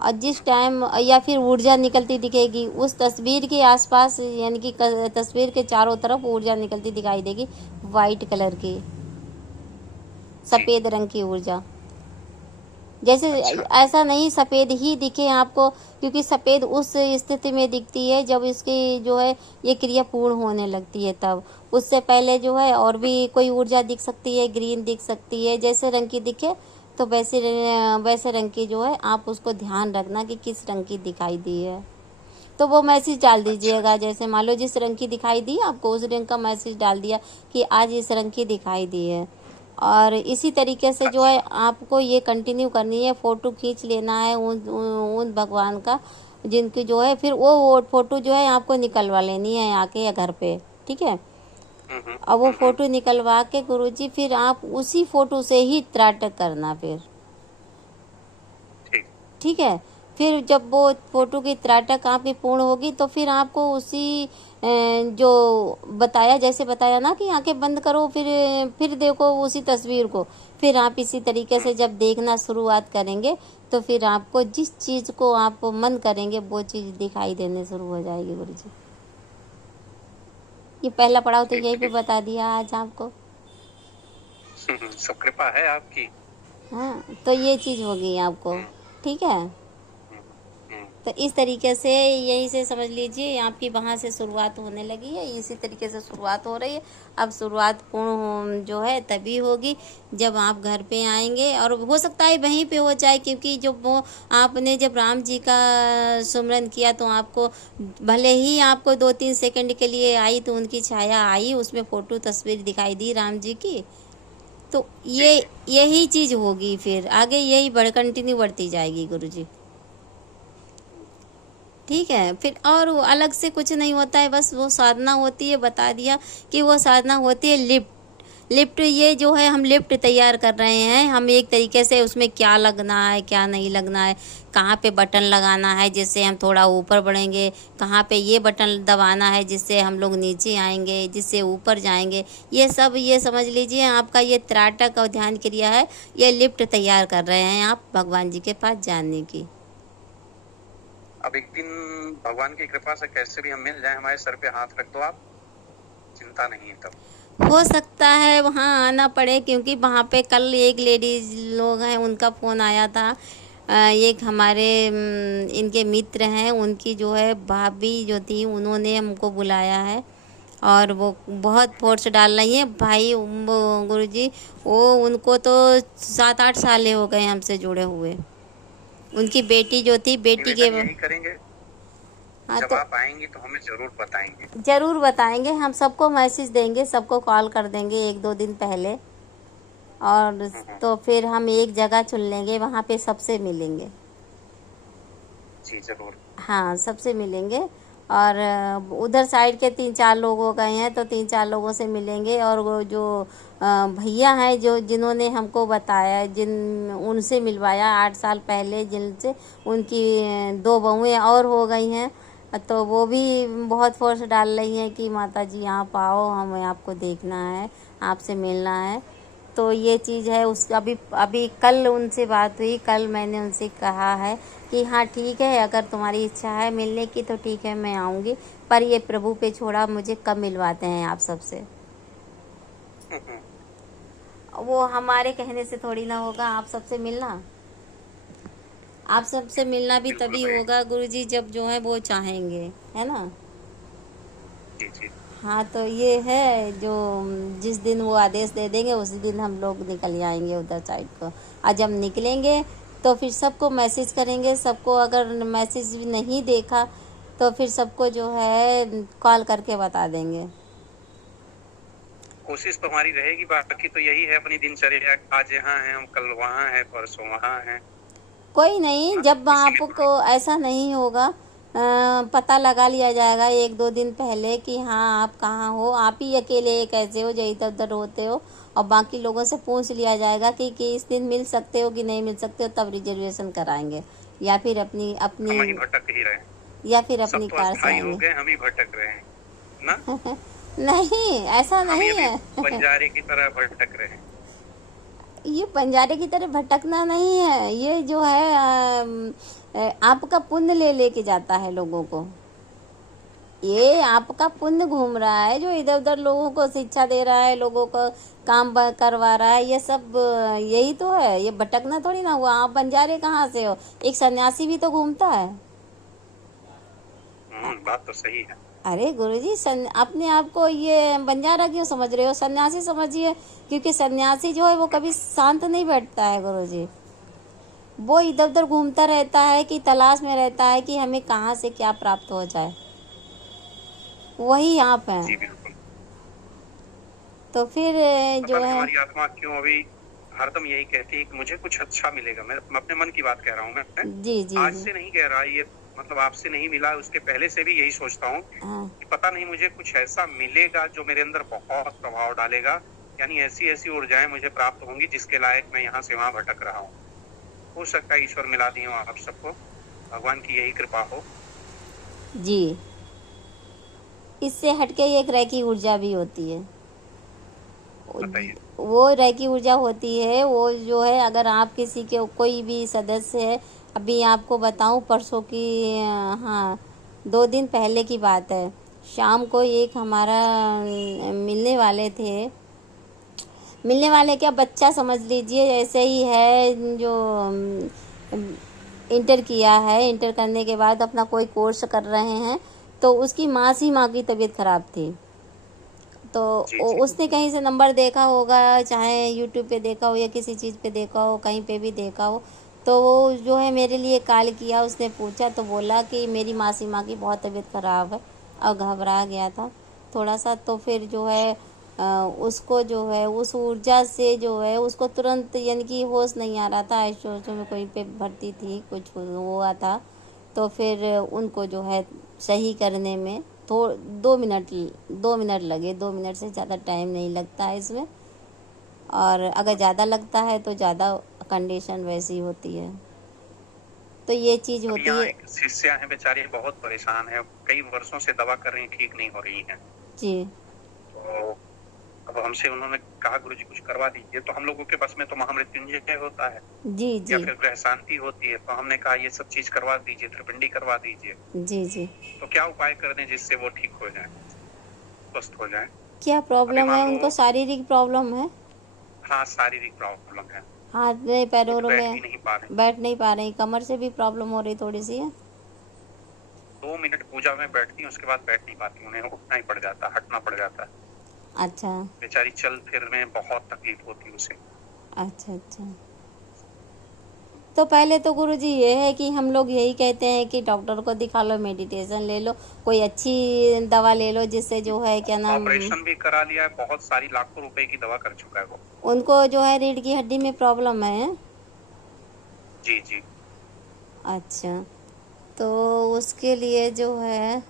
और जिस टाइम, या फिर ऊर्जा निकलती दिखेगी उस तस्वीर के आसपास, यानी कि तस्वीर के चारों तरफ ऊर्जा निकलती दिखाई देगी, वाइट कलर की, जी सफ़ेद रंग की ऊर्जा। जैसे अच्छा। ऐसा नहीं सफ़ेद ही दिखे आपको, क्योंकि सफ़ेद उस स्थिति में दिखती है जब इसकी जो है ये क्रिया पूर्ण होने लगती है तब। उससे पहले जो है और भी कोई ऊर्जा दिख सकती है, ग्रीन दिख सकती है, जैसे रंग की दिखे तो वैसे रंग की जो है आप उसको ध्यान रखना कि किस रंग की दिखाई दी है। तो वो मैसेज डाल अच्छा दीजिएगा, जैसे मान लो जिस रंग की दिखाई दी आपको उस रंग का मैसेज डाल दिया कि आज इस रंग की दिखाई दी है। और इसी तरीके से जो है अच्छा। आपको ये कंटिन्यू करनी है, फ़ोटो खींच लेना है उन भगवान का जिनकी जो है, फिर वो फ़ोटो जो है आपको निकलवा लेनी है आके या घर पे, ठीक है। अब वो फ़ोटो निकलवा के गुरुजी फिर आप उसी फ़ोटो से ही त्राटक करना फिर, ठीक। ठीक है। फिर जब वो फ़ोटो की त्राटक आपकी पूर्ण होगी तो फिर आपको उसी जो बताया, जैसे बताया ना कि आंखें बंद करो फिर देखो उसी तस्वीर को, फिर आप इसी तरीके से जब देखना शुरुआत करेंगे तो फिर आपको जिस चीज़ को आप मन करेंगे वो चीज़ दिखाई देने शुरू हो जाएगी गुरुजी। ये पहला पड़ाव तो ठीक यहीं पे ठीक। बता दिया आज आपको। सब कृपा है आपकी। हाँ, तो ये चीज़ हो गई आपको, हम्म, ठीक है। हम्म, हम्म, तो इस तरीके से यहीं से समझ लीजिए आपकी वहाँ से शुरुआत होने लगी है, इसी तरीके से शुरुआत हो रही है। अब शुरुआत जो है तभी होगी जब आप घर पे आएंगे, और हो सकता है वहीं पे हो जाए, क्योंकि जब वो आपने जब राम जी का सुमरन किया तो आपको भले ही आपको 2-3 सेकंड के लिए आई तो उनकी छाया आई, उसमें फ़ोटो तस्वीर दिखाई दी राम जी की। तो जी ये जी। यही चीज़ होगी, फिर आगे यही कंटिन्यू बढ़ती जाएगी गुरुजी, ठीक है। फिर और वो अलग से कुछ नहीं होता है, बस वो साधना होती है, बता दिया कि वो साधना होती है लिफ्ट। लिफ्ट ये जो है हम लिफ्ट तैयार कर रहे हैं, हम एक तरीके से उसमें क्या लगना है क्या नहीं लगना है, कहाँ पे बटन लगाना है जिससे हम थोड़ा ऊपर बढ़ेंगे, कहाँ पे ये बटन दबाना है जिससे हम लोग नीचे आएंगे, जिससे ऊपर जाएंगे, ये सब ये समझ लीजिए आपका ये त्राटक और ध्यान क्रिया है, ये लिफ्ट तैयार कर रहे हैं आप भगवान जी के पास जाने की। अब एक दिन भगवान की कृपा से कैसे भी हम मिल जाए, हमारे सर पे हाथ रख दो आप, चिंता नहीं है तब। हो सकता है वहाँ आना पड़े, क्योंकि वहाँ पे कल एक लेडीज लोग हैं उनका फ़ोन आया था। एक हमारे इनके मित्र हैं, उनकी जो है भाभी जो थी उन्होंने हमको बुलाया है, और वो बहुत फोर्स डाल रही हैं भाई वो गुरुजी, वो उनको तो 7-8 साल हो गए हमसे जुड़े हुए। उनकी बेटी जो थी बेटी के, निवेदन यही करेंगे, हाँ जब तो आप आएंगी तो हमें जरूर बताएंगे। ज़रूर बताएंगे, हम सबको मैसेज देंगे, सबको कॉल कर देंगे 1-2 दिन पहले, और तो फिर हम एक जगह चुन लेंगे, वहाँ पे सबसे मिलेंगे। जी जरूर। हाँ, सबसे मिलेंगे। और उधर साइड के 3-4 लोग हो गए हैं तो 3-4 लोगों से मिलेंगे, और वो जो भैया हैं जो जिन्होंने हमको बताया, जिन उनसे मिलवाया 8 साल पहले, जिनसे उनकी 2 बहुएँ और हो गई हैं, तो वो भी बहुत फोर्स डाल रही हैं कि माता जी आप आओ, हमें आपको देखना है, आपसे मिलना है। तो ये चीज़ है, उस अभी अभी कल उनसे बात हुई, कल मैंने उनसे कहा है कि हाँ ठीक है, अगर तुम्हारी इच्छा है मिलने की तो ठीक है मैं आऊँगी, पर ये प्रभु पे छोड़ा मुझे कब मिलवाते हैं आप सबसे। वो हमारे कहने से थोड़ी ना होगा आप सबसे मिलना, आप सबसे मिलना भी बिल्कुल तभी भाई। होगा गुरुजी जब जो है वो चाहेंगे, है ना। जी जी। हाँ, तो ये है जो जिस दिन वो आदेश दे देंगे उसी दिन हम लोग निकल जाएंगे उधर साइड को। और जब निकलेंगे तो फिर सबको मैसेज करेंगे, सबको अगर मैसेज नहीं देखा तो फिर सबको जो है कॉल करके बता देंगे। कोशिश तो हमारी रहेगी, बाकी तो यही है अपनी दिनचर्या, आज यहाँ है हम कल वहाँ है परसों वहाँ है कोई नहीं, ना, जब इसीलिए आपको तो। ऐसा नहीं होगा पता लगा लिया जाएगा 1-2 दिन पहले कि हाँ आप कहाँ हो, आप ही अकेले कैसे हो जो इधर उधर होते हो, और बाकी लोगों से पूछ लिया जाएगा कि इस दिन मिल सकते हो कि नहीं मिल सकते हो, तब रिजर्वेशन कराएंगे, या फिर अपनी अपनी हम ही भटक ही रहे, या फिर सब अपनी तो कार से अस्थाई हो आएंगे। गए, हम ही भटक रहे हैं ना। नहीं, ऐसा हम ही नहीं अभी है। बंजारे की तरह भटक रहे हैं। ये बंजारे की तरह भटकना नहीं है, ये जो है आपका पुण्य ले लेके जाता है लोगों को। ये आपका पुण्य घूम रहा है जो इधर उधर लोगों को शिक्षा दे रहा है, लोगों को काम करवा रहा है, ये सब यही तो है। ये भटकना थोड़ी ना हुआ। आप बंजारे कहाँ से हो? एक सन्यासी भी तो घूमता है। बात तो सही है। अरे गुरुजी, अपने आप को ये बंजारा क्यों समझ रहे हो? सन्यासी समझिए, क्योंकि सन्यासी जो है वो कभी शांत नहीं बैठता है गुरुजी। वो इधर उधर घूमता रहता है कि तलाश में रहता है कि हमें कहाँ से क्या प्राप्त हो जाए। वही आप जी हैं। बिल्कुल। तो फिर पता जो नहीं है, हमारी आत्मा क्यों अभी हरदम यही कहती है कि मुझे कुछ अच्छा मिलेगा। मैं अपने मन की बात कह रहा हूँ। मैं जी जी आज जी, से नहीं कह रहा, ये मतलब आपसे नहीं मिला, उसके पहले से भी यही सोचता हूँ हाँ कि पता नहीं मुझे कुछ ऐसा मिलेगा जो मेरे अंदर बहुत प्रभाव डालेगा। यानी ऐसी ऐसी ऊर्जाएं मुझे प्राप्त होंगी जिसके लायक मैं यहाँ से वहां भटक रहा हूँ। हो सकता है ईश्वर मिला दिए आप सबको, भगवान की यही कृपा हो। जी। इससे हटके एक रैकी ऊर्जा भी होती है। बताइए। वो रैकी ऊर्जा होती है, वो जो है अगर आप किसी के कोई भी सदस्य है, अभी आपको बताऊं परसों की, हाँ 2 दिन पहले की बात है। शाम को एक हमारा मिलने वाले क्या, बच्चा समझ लीजिए, ऐसे ही है जो इंटर किया है, इंटर करने के बाद अपना कोई कोर्स कर रहे हैं। तो उसकी माँ की तबीयत खराब थी। तो जी जी। उसने कहीं से नंबर देखा होगा, चाहे यूट्यूब पे देखा हो या किसी चीज़ पे देखा हो, कहीं पे भी देखा हो। तो वो जो है मेरे लिए कॉल किया, उसने पूछा तो बोला कि मेरी माँ की बहुत तबीयत ख़राब है, और घबरा गया था थोड़ा सा। तो फिर जो है उसको जो है उस ऊर्जा से जो है उसको तुरंत, यानी कि होश नहीं आ रहा था, आईसीयू में कोई पे भर्ती थी, कुछ हुआ था। तो फिर उनको जो है सही करने में तो 2 मिनट लगे। 2 मिनट से ज़्यादा टाइम नहीं लगता है इसमें, और अगर ज़्यादा लगता है तो ज़्यादा कंडीशन वैसी होती है। तो ये चीज़ अभी होती यहाँ है। एक शिष्या है, बेचारी बहुत परेशान है, कई वर्षों से दवा कर रही है, ठीक नहीं हो रही है। जी तो अब हमसे उन्होंने कहा गुरुजी कुछ करवा दीजिए। तो हम लोगों के बस में तो महामृत्युंजय होता है जी या जी फिर ग्रह शांति होती है। तो हमने कहा ये सब चीज करवा दीजिए, त्रिपिंडी करवा दीजिए। जी जी। तो क्या उपाय कर दें जिससे वो ठीक हो जाए, स्वस्थ हो जाए। क्या अभी प्रॉब्लम है मान लो, उनको? शारीरिक प्रॉब्लम है? हाँ शारीरिक प्रॉब्लम है, हाथ में पैरों उठ बैठ में भी नहीं पा रहे। बैठ नहीं पा रही, कमर से भी प्रॉब्लम हो रही थोड़ी सी है। 2 मिनट पूजा में बैठती हैं, उसके बाद बैठ नहीं पाती, उन्हें उठना ही पड़ जाता, हटना पड़ जाता। अच्छा बेचारी चल फिर में बहुत तकलीफ होती है उसे। अच्छा अच्छा। तो पहले तो गुरुजी ये है कि हम लोग यही कहते हैं कि डॉक्टर को दिखा लो, मेडिटेशन ले लो, कोई अच्छी दवा ले लो जिससे जो है क्या नाम, ऑपरेशन भी करा लिया है, बहुत सारी लाखों रुपए की दवा कर चुका है वो। उनको जो है रीढ़ की हड्डी में प्रॉब्लम है। जी जी। अच्छा, तो उसके लिए जो है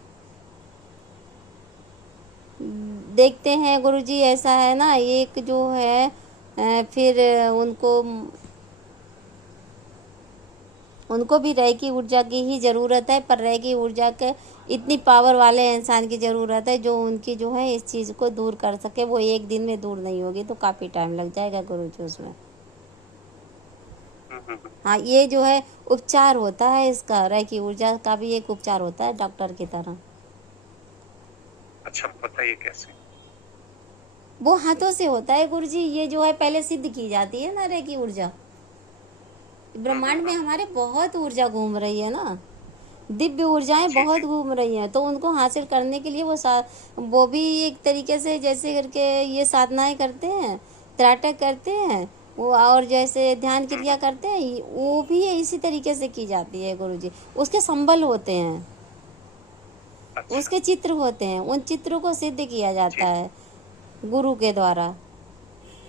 देखते हैं गुरुजी। ऐसा है ना, एक जो है फिर उनको भी रह की ऊर्जा की ही ज़रूरत है, पर रह की ऊर्जा के इतनी पावर वाले इंसान की ज़रूरत है जो उनकी जो है इस चीज़ को दूर कर सके। वो एक दिन में दूर नहीं होगी, तो काफ़ी टाइम लग जाएगा गुरुजी उसमें। हाँ, ये जो है उपचार होता है इसका, रह की ऊर्जा का भी एक उपचार होता है डॉक्टर की तरह। अच्छा बताइए कैसे। वो हाथों से होता है गुरुजी। ये जो है पहले सिद्ध की जाती है ना रह की ऊर्जा। ब्रह्मांड में हमारे बहुत ऊर्जा घूम रही है ना, दिव्य ऊर्जाएं जी बहुत जी। घूम रही हैं। तो उनको हासिल करने के लिए वो भी एक तरीके से जैसे करके ये साधनाएं करते हैं, त्राटक करते हैं वो, और जैसे ध्यान क्रिया करते हैं, वो भी इसी तरीके से की जाती है गुरुजी। उसके संबल होते हैं, अच्छा। उसके चित्र होते हैं, उन चित्रों को सिद्ध किया जाता जी। है गुरु के द्वारा।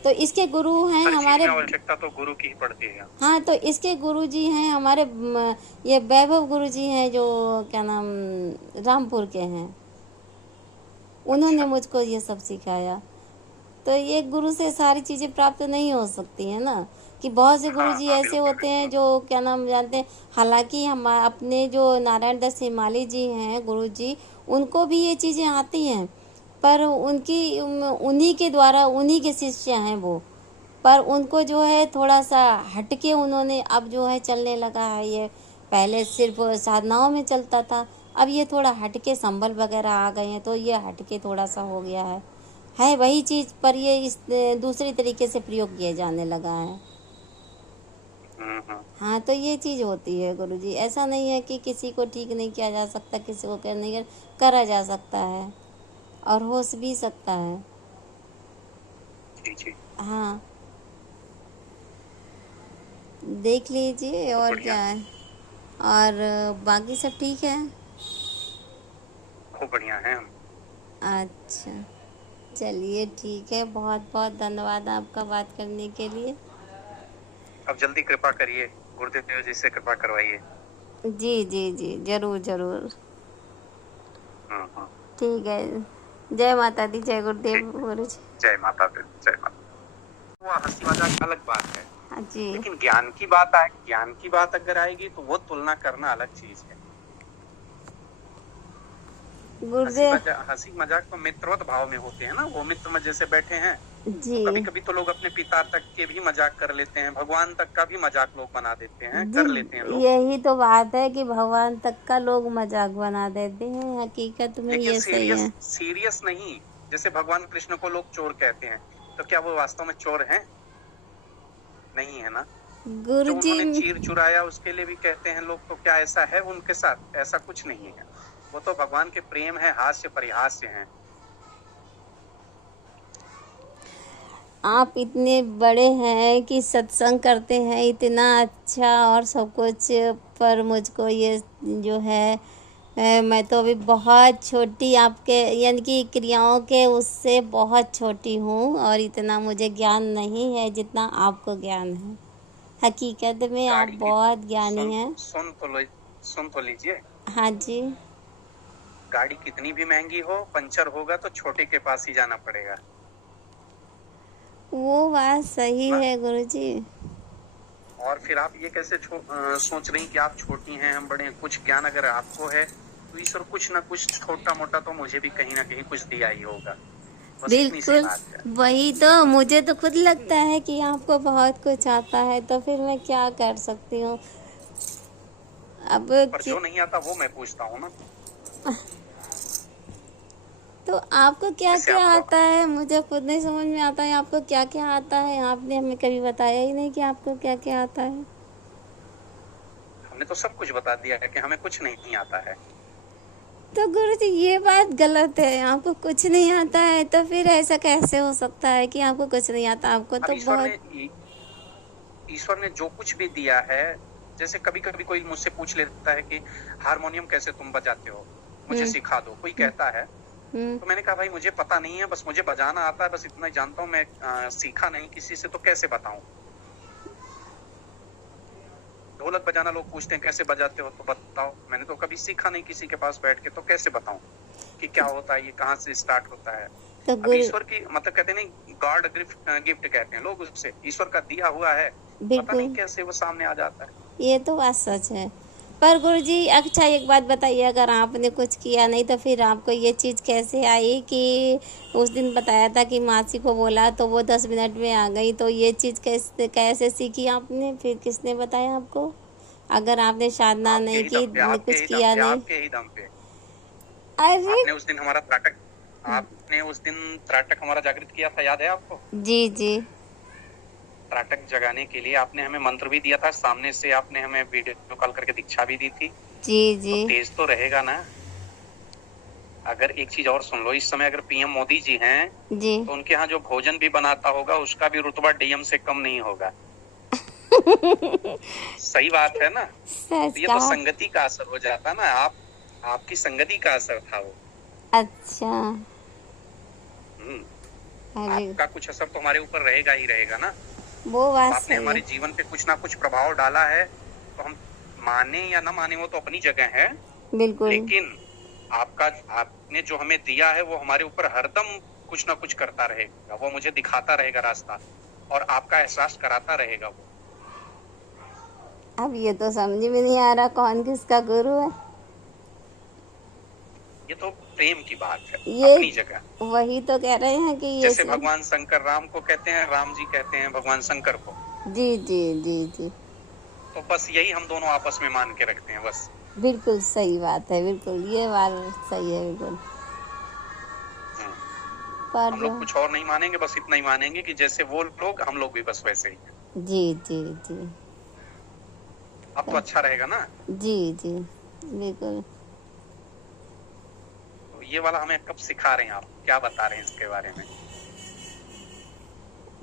तो इसके गुरु हैं हर चीज हमारे। में आवश्यकता तो गुरु की ही पड़ती है। हाँ, तो इसके गुरुजी हैं हमारे ये वैभव गुरुजी हैं जो क्या नाम, रामपुर के हैं। उन्होंने अच्छा। मुझको ये सब सिखाया। तो एक गुरु से सारी चीज़ें प्राप्त नहीं हो सकती हैं ना, कि बहुत से हाँ गुरुजी हाँ ऐसे बिल्कुल होते हैं बिल्कुल। जो क्या नाम जानते हैं। हालांकि हम अपने जो नारायण दत्त हिमालय जी हैं गुरुजी, उनको भी ये चीज़ें आती हैं, पर उनकी उन्हीं के द्वारा, उन्हीं के शिष्य हैं वो। पर उनको जो है थोड़ा सा हटके उन्होंने अब जो है चलने लगा है ये। पहले सिर्फ साधनाओं में चलता था, अब ये थोड़ा हटके संबल वगैरह आ गए हैं तो ये हटके थोड़ा सा हो गया है वही चीज़ पर ये इस दूसरी तरीके से प्रयोग किया जाने लगा है। हाँ तो ये चीज़ होती है गुरुजी, ऐसा नहीं है कि किसी को ठीक नहीं किया जा सकता, किसी को कर नहीं करा जा सकता है और हो भी सकता है। जी जी। हाँ देख लीजिए और बढ़िया। क्या है, और बाकी सब ठीक है। खूब बढ़िया है हम। अच्छा चलिए ठीक है, बहुत बहुत धन्यवाद आपका बात करने के लिए। अब जल्दी कृपा करिए, गुरुदेव जी से कृपा करवाइए। जी जी जी जरूर जरूर। हाँ। ठीक है, जय माता दी, जय गुरुदेव ठीक। गुरु जी। जय माता दी, जय माता। वो हंसी मजाक अलग बात है, हाँ जी लेकिन ज्ञान की बात आए, ज्ञान की बात अगर आएगी तो वो तुलना करना अलग चीज है। गुरुदेव हंसी मजाक तो मित्रवत भाव में होते हैं ना, वो मित्र में जैसे बैठे हैं। जी कभी कभी तो लोग अपने पिता तक के भी मजाक कर लेते हैं, भगवान तक का भी मजाक लोग बना देते हैं, जी कर लेते हैं लोग। यही तो बात है कि भगवान तक का लोग मजाक बना देते हैं, हकीकत में लेकिन ये सही है। सीरियस नहीं। जैसे भगवान कृष्ण को लोग चोर कहते हैं, तो क्या वो वास्तव में चोर हैं? नहीं है ना। जो गुरुजी उन्होंने चीर चुराया उसके लिए भी कहते हैं लोग, तो क्या ऐसा है उनके साथ? ऐसा कुछ नहीं है। वो तो भगवान के प्रेम है, हास्य परिहास्य हैं। आप इतने बड़े हैं कि सत्संग करते हैं इतना अच्छा और सब कुछ, पर मुझको ये जो है मैं तो अभी बहुत छोटी आपके यानी कि क्रियाओं के उससे बहुत छोटी हूँ और इतना मुझे ज्ञान नहीं है जितना आपको ज्ञान है। हकीकत में आप गाड़ी की बहुत ज्ञानी हैं। सुन तो लीजिए। हाँ जी गाड़ी कितनी भी महंगी हो, पंचर होगा तो छोटे के पास ही जाना पड़ेगा वो बात सही ना। है गुरुजी। और फिर आप ये कैसे सोच रही हैं कि आप छोटी हैं हम बड़े हैं? कुछ ज्ञान अगर आपको है तो ईश्वर कुछ ना कुछ छोटा मोटा तो मुझे भी कहीं ना कहीं कुछ दिया ही होगा। बस इतनी सी बिल्कुल बात है। वही तो, मुझे तो खुद लगता है कि आपको बहुत कुछ आता है, तो फिर मैं क्या कर सकती हूँ अब पर जो नहीं आता वो मैं पूछता हूँ ना। तो आपको क्या जैसे क्या आपको आता है, मुझे खुद नहीं समझ में आता है आपको क्या क्या आता है। आपने हमें कभी बताया ही नहीं कि आपको क्या क्या आता है। हमने तो सब कुछ बता दिया है कि हमें कुछ नहीं आता है। तो गुरुजी ये बात गलत है, आपको कुछ नहीं आता है तो फिर ऐसा कैसे हो सकता है कि आपको कुछ नहीं आता? आपको अब तो बहुत ईश्वर ने जो कुछ भी दिया है, जैसे कभी कभी कोई मुझसे पूछ लेता है कि हारमोनियम कैसे तुम बजाते हो, मुझे सिखा दो, कोई कहता है। हम्म तो मैंने कहा भाई मुझे पता नहीं है, बस मुझे बजाना आता है, बस इतना ही जानता हूँ मैं। सीखा नहीं किसी से, तो कैसे बताऊं? ढोलक बजाना लोग पूछते हैं कैसे बजाते हो, तो बताओ। मैंने तो कभी सीखा नहीं किसी के पास बैठ के, तो कैसे बताऊं कि क्या होता है, ये कहाँ से स्टार्ट होता है। तो अब ईश्वर की मतलब कहते नहीं, गॉड गिफ्ट कहते हैं लोग उससे, ईश्वर का दिया हुआ है, पता नहीं बिल्कुल कैसे वो सामने आ जाता है। ये तो बात सच है। पर गुरुजी अच्छा एक बात बताइए, अगर आपने कुछ किया नहीं तो फिर आपको ये चीज़ कैसे आई कि उस दिन बताया था कि मासी को बोला तो वो 10 मिनट में आ गई, तो ये चीज़ कैसे कैसे सीखी आपने, फिर किसने बताया आपको? अगर आपने साधना आपके नहीं ही की, दम पे, आपके कुछ ही दम किया पे, नहीं। आपके ही दम पे। अरे आपने उस दिन हमारा त्राटक हमारा जागृत किया था, याद है आपको? जी जी त्राटक जगाने के लिए आपने हमें मंत्र भी दिया था, सामने से आपने हमें वीडियो कॉल करके दीक्षा भी दी थी। जी तो जी तेज तो रहेगा ना। अगर एक चीज और सुन लो, इस समय अगर पीएम मोदी जी हैं जी तो उनके यहाँ जो भोजन भी बनाता होगा उसका भी रुतबा डीएम से कम नहीं होगा। सही बात है ना। सच तो ये तो कहा। संगति का असर हो जाता ना, आपकी संगति का असर था वो। अच्छा हम्म, अरे आपका कुछ असर तो हमारे ऊपर रहेगा ही रहेगा ना। वो बात आपने सही हमारे है। जीवन पे कुछ ना कुछ प्रभाव डाला है, तो हम माने या ना माने वो तो अपनी जगह है। बिल्कुल लेकिन आपने जो हमें दिया है वो हमारे ऊपर हरदम कुछ ना कुछ करता रहेगा, वो मुझे दिखाता रहेगा रास्ता, और आपका एहसास कराता रहेगा वो। अब ये तो समझ में नहीं आ रहा कौन किसका गुरु है। ये तो प्रेम की बात है, ये अपनी जगह। वही तो कह रहे हैं कि ये जैसे भगवान शंकर राम को कहते हैं, राम जी कहते हैं भगवान शंकर को। जी जी जी जी तो बस यही हम दोनों आपस में मान के रखते हैं बस। बिल्कुल सही बात है, बिल्कुल ये बात सही है बिल्कुल। हम्म, पर हम जो लोग कुछ और नहीं मानेंगे, बस इतना ही मानेंगे कि जैसे वो लोग हम लोग भी बस वैसे ही हैं। जी जी जी। अब तो अच्छा रहेगा ना। जी जी बिल्कुल। तो ये वाला हमें कब सिखा रहे हैं, आप क्या बता रहे हैं इसके बारे में?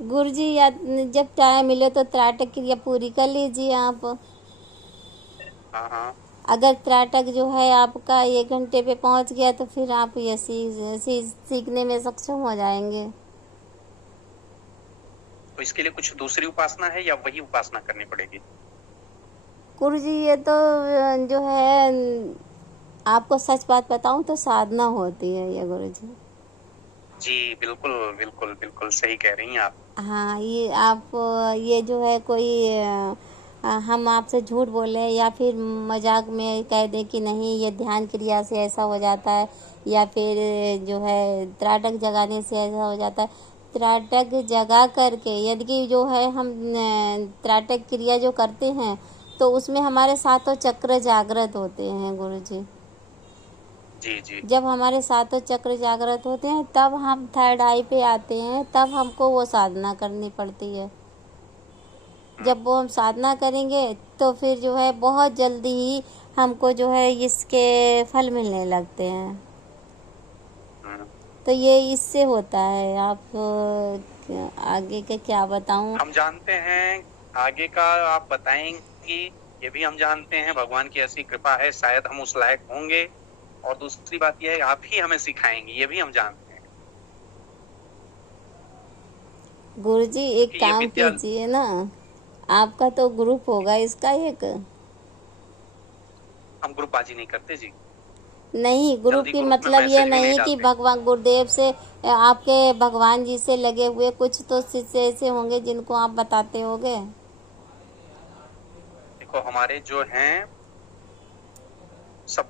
गुरुजी या जब टाइम मिले तो त्राटक क्रिया पूरी कर लीजिए आप। हाँ हाँ। अगर त्राटक जो है आपका 1 घंटे पे पहुंच गया तो फिर आप ये सीखने में सक्षम हो जाएंगे। तो इसके लिए कुछ दूसरी उपासना है या वही उपासना करनी पड़ेगी? गुरुजी ये तो जो है आपको सच बात बताऊं तो साधना होती है ये गुरुजी। जी बिल्कुल बिल्कुल बिल्कुल सही कह रही हैं आप। हाँ ये आप ये जो है कोई हम आपसे झूठ बोले या फिर मजाक में कह दें कि नहीं ये ध्यान क्रिया से ऐसा हो जाता है, या फिर जो है त्राटक जगाने से ऐसा हो जाता है। त्राटक जगा करके यदि जो है हम त्राटक क्रिया जो करते हैं तो उसमें हमारे सातों चक्र जागृत होते हैं गुरुजी। जी जी। जब हमारे सातों चक्र जागृत होते हैं तब हम थर्ड आई पे आते हैं, तब हमको वो साधना करनी पड़ती है। जब वो हम साधना करेंगे तो फिर जो है बहुत जल्दी ही हमको जो है इसके फल मिलने लगते हैं। हम्म। तो ये इससे होता है। आप आगे के क्या बताऊं? हम जानते हैं, आगे का आप बताएंगी ये भी हम जानते हैं, भगवान की ऐसी कृपा है शायद हम उस लायक होंगे, और दूसरी बात यह है आप ही हमें सिखाएंगी ये भी हम जानते हैं। गुरुजी एक कि ये काम विद्या कीजिए ना, आपका तो ग्रुप होगा इसका एक। हम ग्रुपबाजी नहीं करते जी। नहीं, ग्रुप जल्दी की ग्रुप में मतलब ये मैसेज भी नहीं नहीं कि डालते। भगवान गुरुदेव से आपके भगवान जी से लगे हुए कुछ तो शिष्य ऐसे होंगे जिनको आप बताते होगे। देखो हमारे जो हैं सब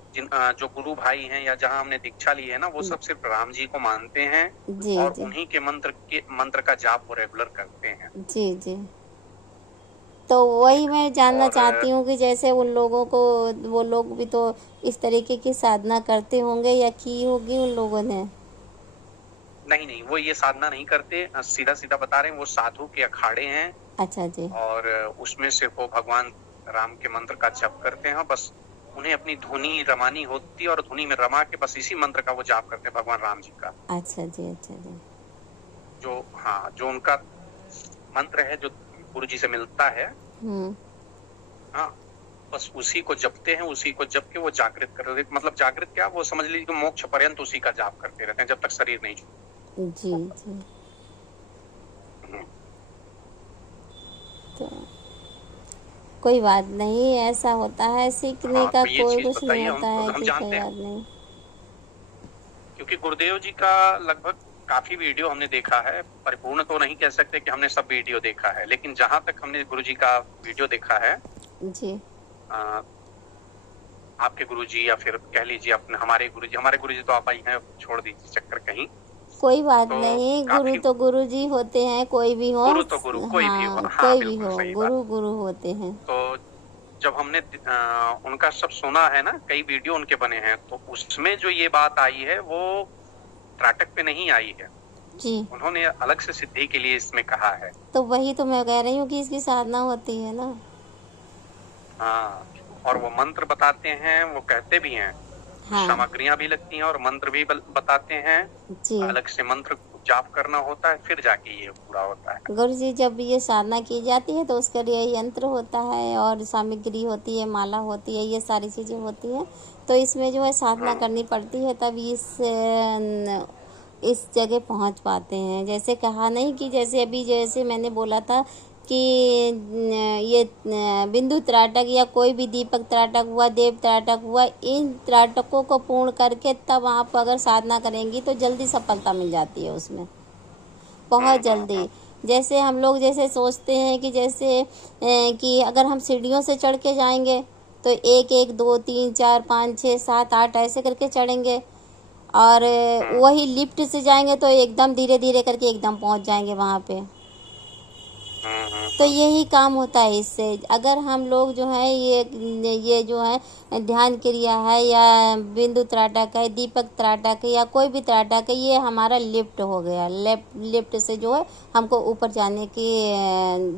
जो गुरु भाई हैं या जहाँ हमने दीक्षा ली है ना, वो सब सिर्फ राम जी को मानते हैं जी और जी उन्हीं के मंत्र का जाप वो रेगुलर करते हैं। जी जी। तो वही मैं जानना और चाहती हूँ कि जैसे उन लोगों को, वो लोग भी तो इस तरीके की साधना करते होंगे या की होगी उन लोगों ने। नहीं नहीं, वो ये साधना नहीं करते, सीधा सीधा बता रहे हैं, वो साधु के अखाड़े हैं अच्छा जी। और उसमें सिर्फ वो भगवान राम के मंत्र का जप करते हैं। बस उन्हें अपनी धुनी रमानी होती है और धुनी में रमा के बस इसी मंत्र का वो जाप करते हैं, भगवान राम जी का। अच्छा जी। अच्छा जी। जो हाँ जो उनका मंत्र है जो गुरु जी से मिलता है, हाँ बस उसी को जपते हैं, उसी को जप के वो जागृत कर रहे, मतलब जागृत क्या, वो समझ लीजिए कि मोक्ष पर्यंत उसी का जाप करते रहते हैं जब तक शरीर नहीं जी जी। छूटता। तो कोई बात नहीं, ऐसा होता है, सीखने हाँ का तो ये कोई चीज कुछ नहीं बताइए, होता है हम कि कोई जानते हैं बात नहीं। क्योंकि गुरुदेव जी का लगभग काफी वीडियो हमने देखा है, परिपूर्ण तो नहीं कह सकते कि हमने सब वीडियो देखा है, लेकिन जहां तक हमने गुरु जी का वीडियो देखा है, जी आपके गुरु जी या फिर कह लीजिए अपने हमारे गुरु जी तो आप आई हैं, छोड़ दीजिए चक्कर कहीं। कोई बात तो नहीं, गुरु काफी तो गुरु जी होते हैं, कोई भी हो। गुरु तो गुरु कोई भी हो, हाँ हाँ कोई भी बिल्कुल हो, सही बात। गुरु गुरु होते हैं। तो जब हमने उनका सब सुना है ना, कई वीडियो उनके बने हैं, तो उसमें जो ये बात आई है वो त्राटक पे नहीं आई है, जी उन्होंने अलग से सिद्धि के लिए इसमें कहा है। तो वही तो मैं कह रही हूँ कि इसकी साधना होती है ना। हाँ और वो मंत्र बताते हैं, वो कहते भी हैं, हाँ सामग्रियां भी लगती हैं और मंत्र भी बताते हैं, जी। अलग से मंत्र जाप करना होता है फिर जाके ये पूरा होता है। गुरु जी जब ये साधना की जाती है तो उसके लिए यंत्र होता है और सामग्री होती है, माला होती है, ये सारी चीज़ें होती हैं। तो इसमें जो है साधना करनी पड़ती है तब इस जगह पहुंच पाते हैं। जैसे कहा नहीं कि जैसे अभी जैसे मैंने बोला था कि ये बिंदु त्राटक या कोई भी दीपक त्राटक हुआ, देव त्राटक हुआ, इन त्राटकों को पूर्ण करके तब आप अगर साधना करेंगी तो जल्दी सफलता मिल जाती है उसमें, बहुत जल्दी। जैसे हम लोग जैसे सोचते हैं कि जैसे कि अगर हम सीढ़ियों से चढ़ के जाएंगे तो 1 1 2 3 4 5 6 7 8 ऐसे करके चढ़ेंगे, और वही लिफ्ट से जाएंगे तो एकदम धीरे धीरे करके एकदम पहुंच जाएंगे वहाँ पे। तो यही काम होता है इससे। अगर हम लोग जो है ये जो है ध्यान क्रिया है या बिंदु त्राटक है, दीपक त्राटक है या कोई भी त्राटक है, ये हमारा लिफ्ट हो गया। लिफ्ट से जो है हमको ऊपर जाने की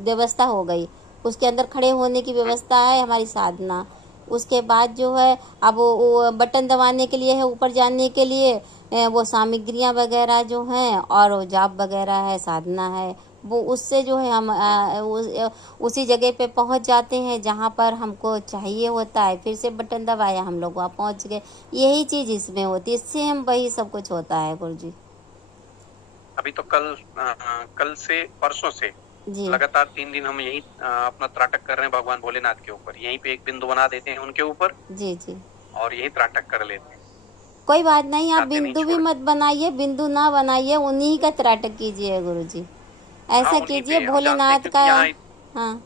व्यवस्था हो गई। उसके अंदर खड़े होने की व्यवस्था है हमारी साधना। उसके बाद जो है अब वो बटन दबाने के लिए है, ऊपर जाने के लिए वो सामग्रियाँ वगैरह जो हैं और वो जाप वगैरह है, साधना है, वो उससे जो है हम उसी जगह पे पहुंच जाते हैं जहां पर हमको चाहिए होता है। फिर से बटन दबाया, हम लोग वहाँ पहुंच गए। यही चीज़ इसमें होती है, सेम वही सब कुछ होता है गुरु जी। अभी तो कल से परसों से जी लगातार 3 दिन हम यही अपना त्राटक कर रहे हैं भगवान भोलेनाथ के ऊपर। यहीं पे एक बिंदु बना देते हैं उनके ऊपर जी जी। और यही त्राटक कर लेते हैं। कोई बात नहीं, आप जाते नहीं बिंदु भी छोड़। मत बनाइए, बिंदु ना बनाइए, उन्हीं का त्राटक कीजिए गुरु जी। हाँ, ऐसा उन्हीं कीजिए पे हम जानते हैं भोलेनाथ क्योंकि का। यहाँ हाँ,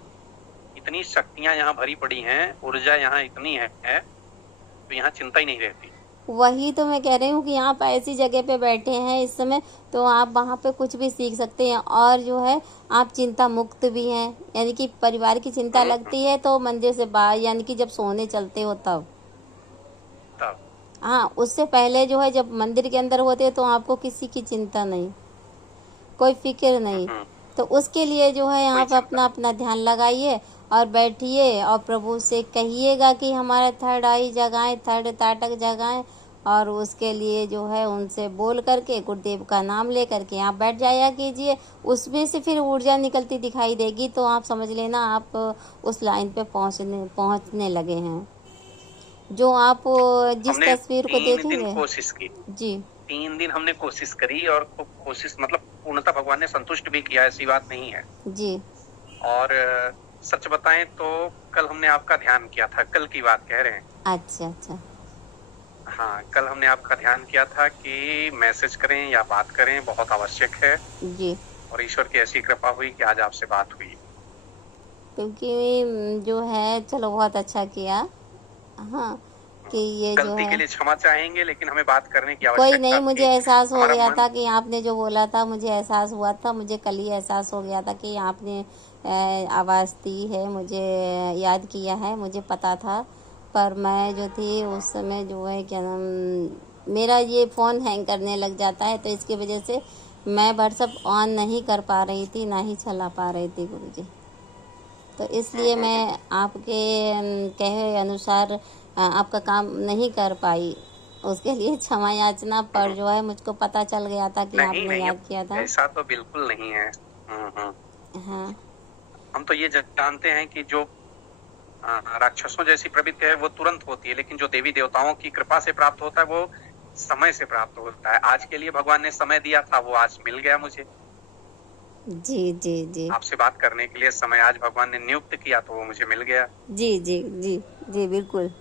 इतनी शक्तियां यहाँ भरी पड़ी हैं, ऊर्जा यहाँ इतनी है तो यहाँ चिंता ही नहीं रहती। वही तो मैं कह रही हूँ कि आप ऐसी जगह पे बैठे हैं इस समय, तो आप वहाँ पे कुछ भी सीख सकते हैं। और जो है आप चिंता मुक्त भी हैं, यानी कि परिवार की चिंता लगती है तो मंदिर से बाहर, यानी कि जब सोने चलते हो तब। तब हाँ, उससे पहले जो है जब मंदिर के अंदर होते तो आपको किसी की चिंता नहीं, कोई फिक्र नहीं। तो उसके लिए जो है कोई आप चिंता अपना अपना ध्यान लगाइए और बैठिए और प्रभु से कहिएगा कि हमारे थर्ड आई जगाएं, थर्ड ताटक जगाएं। और उसके लिए जो है उनसे बोल करके गुरुदेव का नाम ले करके आप बैठ जाया कीजिए। उसमें से फिर ऊर्जा निकलती दिखाई देगी तो आप समझ लेना आप उस लाइन पे पहुंचने लगे हैं। जो आप जिस हमने तस्वीर को 3 दिन देखेंगे। कोशिश की। जी 3 दिन हमने कोशिश करी और कोशिश मतलब पूर्णतः भगवान ने संतुष्ट भी किया, ऐसी बात नहीं है। जी। और सच बताएं तो कल हमने आपका ध्यान किया था, कल की बात कह रहे हैं। अच्छा अच्छा। हाँ, कल हमने आपका ध्यान किया था कि मैसेज करें या बात करें, बहुत आवश्यक है। जी, और ईश्वर की ऐसी कृपा हुई कि आज आपसे बात हुई। क्योंकि जो है चलो बहुत अच्छा किया। हाँ, कि ये जो गलती के है लिए क्षमा चाहेंगे, लेकिन हमें बात करने की कोई आवश्यकता नहीं, मुझे थी। एहसास हो हमारा गया मन था कि आपने जो बोला था, मुझे एहसास हुआ था, मुझे कल ही एहसास हो गया था कि आपने आवाज़ दी है, मुझे याद किया है, मुझे पता था। पर मैं जो थी उस समय जो है क्या नाम, मेरा ये फ़ोन हैंग करने लग जाता है तो इसकी वजह से मैं व्हाट्सअप ऑन नहीं कर पा रही थी, ना ही चला पा रही थी गुरुजी। तो इसलिए मैं आपके कहे अनुसार आपका काम नहीं कर पाई। उसके लिए क्षमा याचना, पर जो है मुझको पता चल गया था कि नहीं आपने नहीं, याद किया था। ऐसा तो बिल्कुल नहीं है। हाँ हम तो ये जानते हैं कि जो राक्षसों जैसी प्रवृत्ति है वो तुरंत होती है, लेकिन जो देवी देवताओं की कृपा से प्राप्त होता है वो समय से प्राप्त होता है। आज के लिए भगवान ने समय दिया था, वो आज मिल गया मुझे। जी जी जी आपसे बात करने के लिए समय आज भगवान ने नियुक्त किया तो वो मुझे मिल गया। जी जी जी जी बिल्कुल।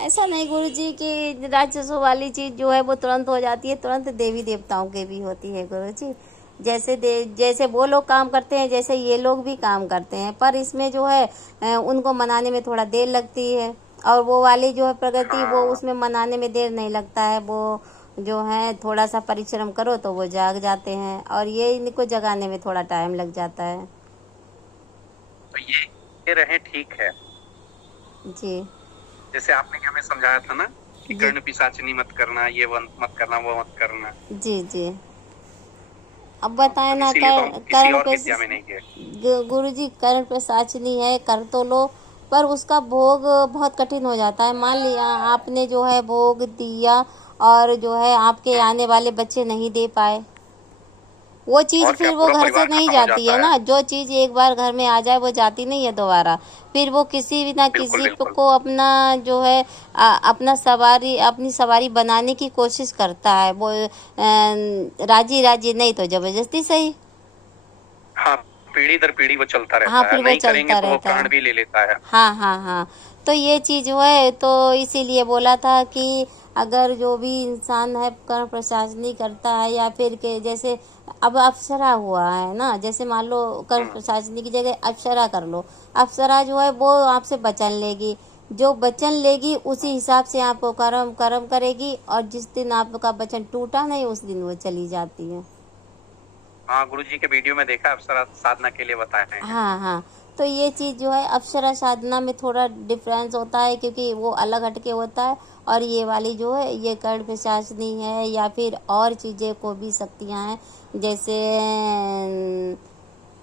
ऐसा नहीं गुरु जी कि राक्षसों वाली चीज़ जो है वो तुरंत हो जाती है, तुरंत देवी देवताओं के भी होती है गुरु जी। जैसे वो लोग काम करते हैं, जैसे ये लोग भी काम करते हैं, पर इसमें जो है उनको मनाने में थोड़ा देर लगती है। और वो वाली जो है प्रगति, वो उसमें मनाने में देर नहीं लगता है। वो जो है थोड़ा सा परिश्रम करो तो वो जाग जाते हैं, और ये इनको जगाने में थोड़ा टाइम लग जाता है। तो ये रहे, ठीक है। जी जैसे आपने हमें समझाया था ना कि जी कर्ण पिशाचिनी मत करना, ये मत करना, वो मत करना। जी जी। अब बताए ना, इसीलिए तो हम किसी कर्ण और पे विद्या में नहीं गए। गुरु जी कर्ण पे साचनी है, कर तो लो, पर उसका भोग बहुत कठिन हो जाता है। मान लिया आपने जो है भोग दिया और जो है आपके आने वाले बच्चे नहीं दे पाए, वो चीज़ और क्या, फिर वो पूरा घर से परिवार नहीं खत्म हो जाती जाता है ना। जो चीज़ एक बार घर में आ जाए वो जाती नहीं है दोबारा। फिर वो किसी भी ना बिल्कुल किसी बिल्कुल। को अपना जो है अपनी सवारी बनाने की कोशिश करता है। वो राजी राजी नहीं तो जबरदस्ती सही। हाँ, पीढ़ी दर पीढ़ी वो चलता हाँ, रहता है, फिर वो नहीं करेंगे चलता तो वो रहता प्राण है। भी ले लेता है। हाँ हाँ हाँ। तो ये चीज़ जो है, तो इसीलिए बोला था कि अगर जो भी इंसान है कर्म प्रशासनी करता है, या फिर के जैसे अब अप्सरा हुआ है ना, जैसे मान लो कर्म प्रशासनी की जगह अप्सरा कर लो। अप्सरा जो है वो आपसे वचन लेगी, जो वचन लेगी उसी हिसाब से आपको कर्म करेगी, और जिस दिन आपका वचन टूटा नहीं उस दिन वो चली जाती है। हाँ, गुरुजी के वीडियो में देखा, अप्सरा साधना के लिए बताए हैं। हाँ हाँ, तो ये चीज़ जो है अप्सरा साधना में थोड़ा डिफरेंस होता है, क्योंकि वो अलग हटके होता है, और ये वाली जो है ये कर्ण पिशाचनी है, या फिर और चीज़ें को भी शक्तियाँ हैं, जैसे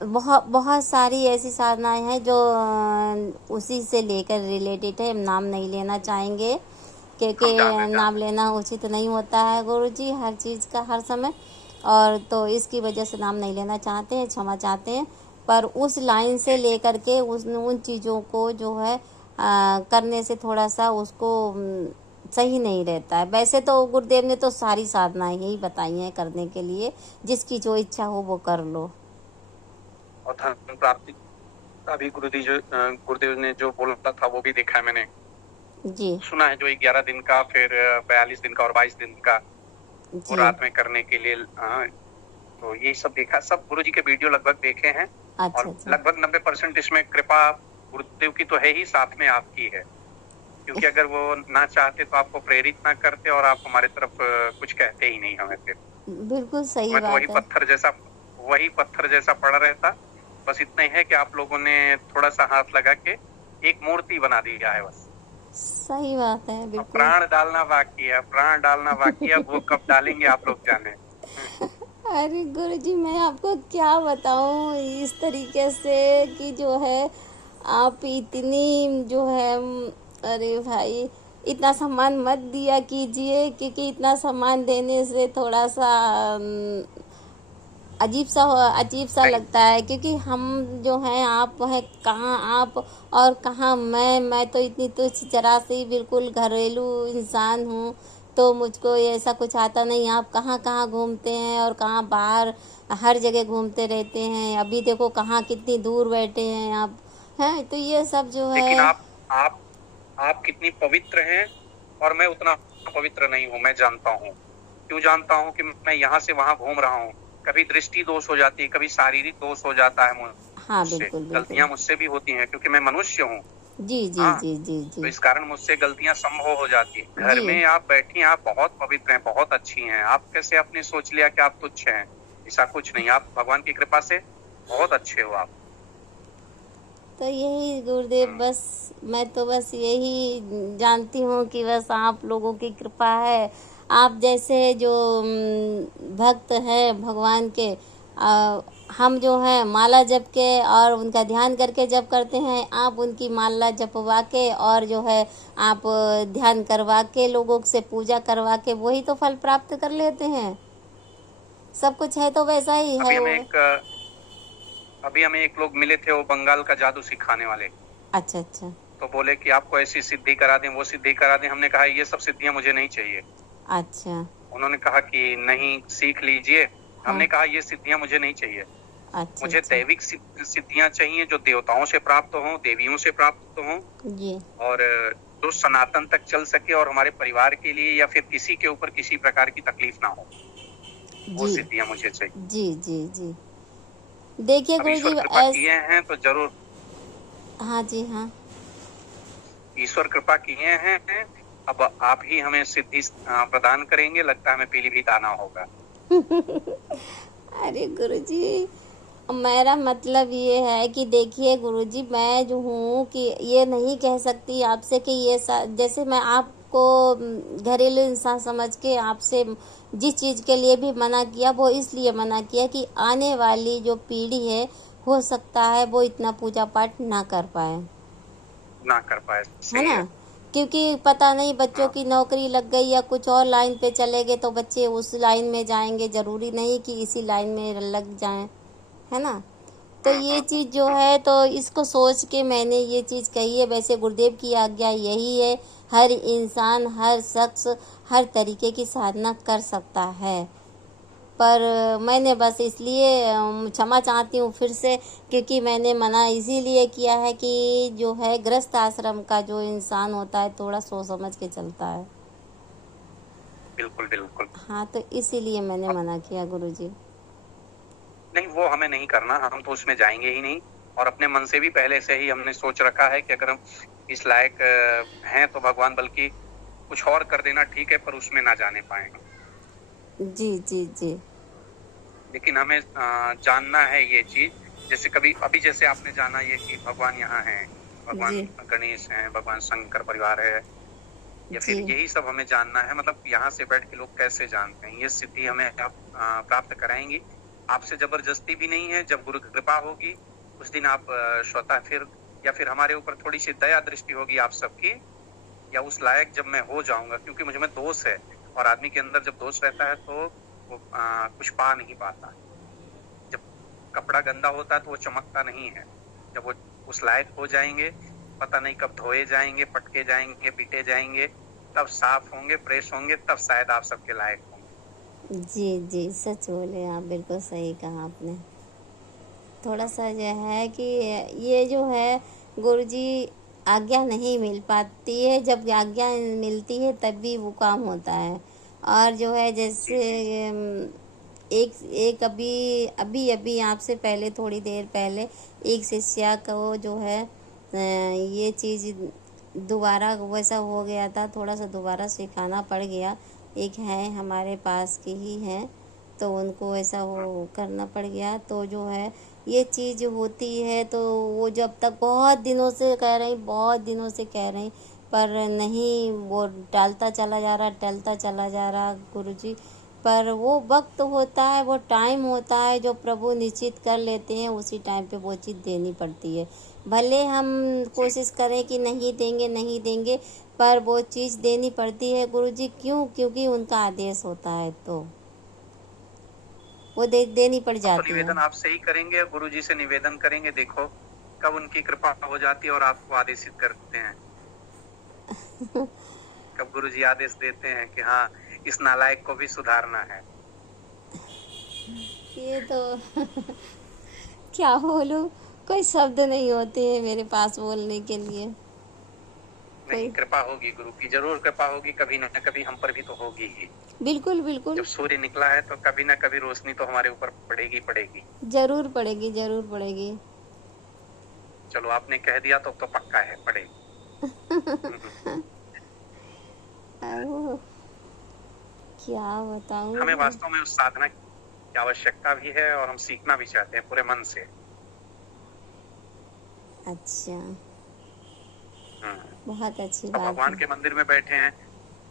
बहुत बहुत सारी ऐसी साधनाएं हैं जो उसी से लेकर रिलेटेड है। हम नाम नहीं लेना चाहेंगे, क्योंकि हम जान नाम लेना उचित नहीं होता है गुरुजी हर चीज़ का हर समय, और तो इसकी वजह से नाम नहीं लेना चाहते हैं, क्षमा चाहते हैं। पर उस लाइन से लेकर के उन चीज़ों को जो है करने से थोड़ा सा उसको सही नहीं रहता है। वैसे तो गुरुदेव ने तो सारी साधनाएं ही बताई हैं करने के लिए, जिसकी जो इच्छा हो वो कर लो। और धन प्राप्ति का भी गुरुदेव ने जो बोला था वो भी देखा है मैंने, जी सुना है, जो 11 दिन का, फिर 42 दिन का और 22 दिन का वो जी। रात में करने के लिए। तो ये सब देखा, सब गुरुजी के वीडियो लगभग देखे हैं। अच्छा और अच्छा। लगभग 90% इसमें कृपा गुरुदेव की तो है ही, साथ में आपकी है, क्योंकि अगर वो ना चाहते तो आपको प्रेरित ना करते और आप हमारे तरफ कुछ कहते ही नहीं हमें। फिर बिल्कुल सही मैं तो बात है। वही पत्थर जैसा पड़ा रहता। बस इतना ही है कि आप लोगों ने थोड़ा सा हाथ लगा के एक मूर्ति बना दिया है बस। सही बात है, अब बिल्कुल। प्राण डालना बाकी है, प्राण डालना बाकी है, वो कब डालेंगे आप लोग जाने। अरे गुरुजी, मैं आपको क्या बताऊं इस तरीके से कि जो है आप इतनी जो है अरे भाई, इतना सम्मान मत दिया कीजिए, क्योंकि इतना सम्मान देने से थोड़ा सा अजीब सा नहीं, लगता है, क्योंकि हम जो हैं, आप है कहाँ आप और कहाँ मैं तो इतनी तुच्छ जरा सी बिल्कुल घरेलू इंसान हूँ, तो मुझको ऐसा कुछ आता नहीं। आप कहाँ कहाँ घूमते हैं और कहाँ बाहर हर जगह घूमते रहते हैं, अभी देखो कहाँ कितनी दूर बैठे हैं आप, हैं। तो ये सब जो लेकिन है आप कितनी पवित्र हैं और मैं उतना पवित्र नहीं हूँ। मैं जानता हूँ, क्यों जानता हूँ कि मैं यहाँ से वहां घूम रहा हूँ। कभी दृष्टि दोष हो जाती है, कभी शारीरिक दोष हो जाता है हाँ मुझसे। बिल्कुल बिल्कुल। गलतियां मुझसे भी होती हैं, क्योंकि मैं मनुष्य हूँ। जी जी हाँ, जी जी तो जी इस कारण मुझसे गलतियां संभव हो जाती है। घर जी। में आप बैठी हैं, आप बहुत पवित्र हैं, बहुत अच्छी हैं। आप कैसे आपने सोच लिया कि आप तुच्छ हैं? ऐसा कुछ नहीं, आप भगवान की कृपा से बहुत अच्छे हो आप। तो यही गुरुदेव, बस मैं तो बस यही जानती हूँ कि बस आप लोगों की कृपा है। आप जैसे जो भक्त हैं भगवान के, हम जो हैं माला जप के और उनका ध्यान करके जप करते हैं, आप उनकी माला जपवा के और जो है आप ध्यान करवा के लोगों से पूजा करवा के वही तो फल प्राप्त कर लेते हैं। सब कुछ है तो वैसा ही है वो। अभी हमें एक लोग मिले थे, वो बंगाल का जादू सिखाने वाले। अच्छा अच्छा। तो बोले कि आपको ऐसी सिद्धि करा दें, वो सिद्धि करा दें। हमने कहा ये सब सिद्धियां मुझे नहीं चाहिए। अच्छा। उन्होंने कहा कि नहीं, सीख लीजिए। हाँ। हमने कहा ये सिद्धियां मुझे नहीं चाहिए, अच्छा मुझे अच्छा। दैविक सिद्धियां चाहिए, जो देवताओं से प्राप्त हों, देवियों से प्राप्त हों, जी और जो सनातन तक चल सके और हमारे परिवार के लिए या फिर किसी के ऊपर किसी प्रकार की तकलीफ ना हो। वो जी सिद्धियां मुझे चाहिए। जी जी जी। देखिए अब ईश्वर गुरुजी, कृपा किए हैं तो जरूर, हाँ जी हाँ। ईश्वर कृपा किए हैं। अब आप ही हमें सिद्धि प्रदान करेंगे। लगता है हमें पीलीभीत आना होगा। अरे गुरुजी, मेरा मतलब ये है कि देखिए गुरुजी, मैं जो हूँ कि ये नहीं कह सकती आपसे कि ये जैसे मैं आपको घरेलू इंसान समझ के आपसे जिस चीज़ के लिए भी मना किया, वो इसलिए मना किया कि आने वाली जो पीढ़ी है, हो सकता है वो इतना पूजा पाठ ना कर पाए, ना कर पाए, है सही ना। है। क्योंकि पता नहीं बच्चों हाँ, की नौकरी लग गई या कुछ और लाइन पे चले गए तो बच्चे उस लाइन में जाएंगे, ज़रूरी नहीं कि इसी लाइन में लग जाएं, है ना। तो ये चीज़ जो है, तो इसको सोच के मैंने ये चीज़ कही है। वैसे गुरुदेव की आज्ञा यही है, हर इंसान हर शख्स हर तरीके की साधना कर सकता है, पर मैंने बस इसलिए क्षमा चाहती हूँ फिर से, क्योंकि मैंने मना इसीलिए किया है कि जो है गृहस्थ आश्रम का जो इंसान होता है थोड़ा सोच समझ के चलता है। बिल्कुल बिल्कुल। हाँ, तो इसीलिए मैंने मना किया गुरुजी। नहीं, वो हमें नहीं करना, हम तो उसमें जाएंगे ही नहीं। और अपने मन से भी पहले से ही हमने सोच रखा है कि अगर हम इस लायक हैं तो भगवान बल्कि कुछ और कर देना ठीक है, पर उसमें ना जाने पाए। जी जी जी। लेकिन हमें जानना है ये चीज। जैसे कभी अभी जैसे आपने जाना ये कि भगवान यहाँ हैं, भगवान जी गणेश हैं, भगवान शंकर परिवार है, या फिर जी यही सब हमें जानना है। मतलब यहाँ से बैठ के लोग कैसे जानते हैं, ये सिद्धि हमें आप प्राप्त कराएंगी। आपसे जबरदस्ती भी नहीं है। जब गुरु की कृपा होगी उस दिन आप स्वतः फिर, या फिर हमारे ऊपर थोड़ी सी दया दृष्टि होगी आप सबकी, या उस लायक जब मैं हो जाऊंगा, क्योंकि मुझ में दोष है, और आदमी के अंदर जब दोष रहता है तो वो कुछ पा नहीं पाता। जब कपड़ा गंदा होता है तो वो चमकता नहीं है। जब वो उस लायक हो जाएंगे, पता नहीं कब धोए जाएंगे, पटके जाएंगे, पीटे जाएंगे, तब साफ होंगे, फ्रेश होंगे, तब शायद आप सबके लायक होंगे। जी जी, सच बोले आप, बिल्कुल सही कहा आपने। थोड़ा सा जो है कि ये जो है गुरुजी आज्ञा नहीं मिल पाती है, जब आज्ञा मिलती है तब भी वो काम होता है। और जो है जैसे एक अभी अभी अभी आपसे पहले थोड़ी देर पहले एक शिष्या को जो है ये चीज़ दोबारा वैसा हो गया था, थोड़ा सा दोबारा सिखाना पड़ गया। एक है हमारे पास के ही हैं, तो उनको ऐसा वो करना पड़ गया। तो जो है ये चीज़ होती है, तो वो जब तक बहुत दिनों से कह रही, बहुत दिनों से कह रही, पर नहीं, वो टालता चला जा रहा, टलता चला जा रहा गुरुजी। पर वो वक्त होता है, वो टाइम होता है जो प्रभु निश्चित कर लेते हैं, उसी टाइम पे वो चीज़ देनी पड़ती है। भले हम कोशिश करें कि नहीं देंगे नहीं देंगे, पर वो चीज़ देनी पड़ती है गुरुजी। क्यों? क्योंकि उनका आदेश होता है, तो वो देनी पड़ तो जाती है। निवेदन आपसे ही करेंगे, गुरु जी से निवेदन करेंगे। देखो कब उनकी कृपा हो जाती है और आपको आदेशित करते हैं। कब गुरु जी आदेश देते हैं कि हाँ, इस नालायक को भी सुधारना है। ये तो क्या बोलूं, कोई शब्द नहीं होते हैं मेरे पास बोलने के लिए। नहीं, कोई कृपा होगी, गुरु की जरूर कृपा होगी, कभी न कभी हम पर भी तो होगी ही। बिल्कुल बिल्कुल, जब सूर्य निकला है तो कभी न कभी रोशनी तो हमारे ऊपर पड़ेगी पड़ेगी। जरूर पड़ेगी, जरूर पड़ेगी। चलो आपने कह दिया तो पक्का है, पड़ेगी। ओह, क्या बताऊं। हमें वास्तव में उस साधना की आवश्यकता भी है और हम सीखना भी चाहते हैं पूरे मन से। अच्छा, बहुत अच्छी अब बात भगवान है। के मंदिर में बैठे हैं,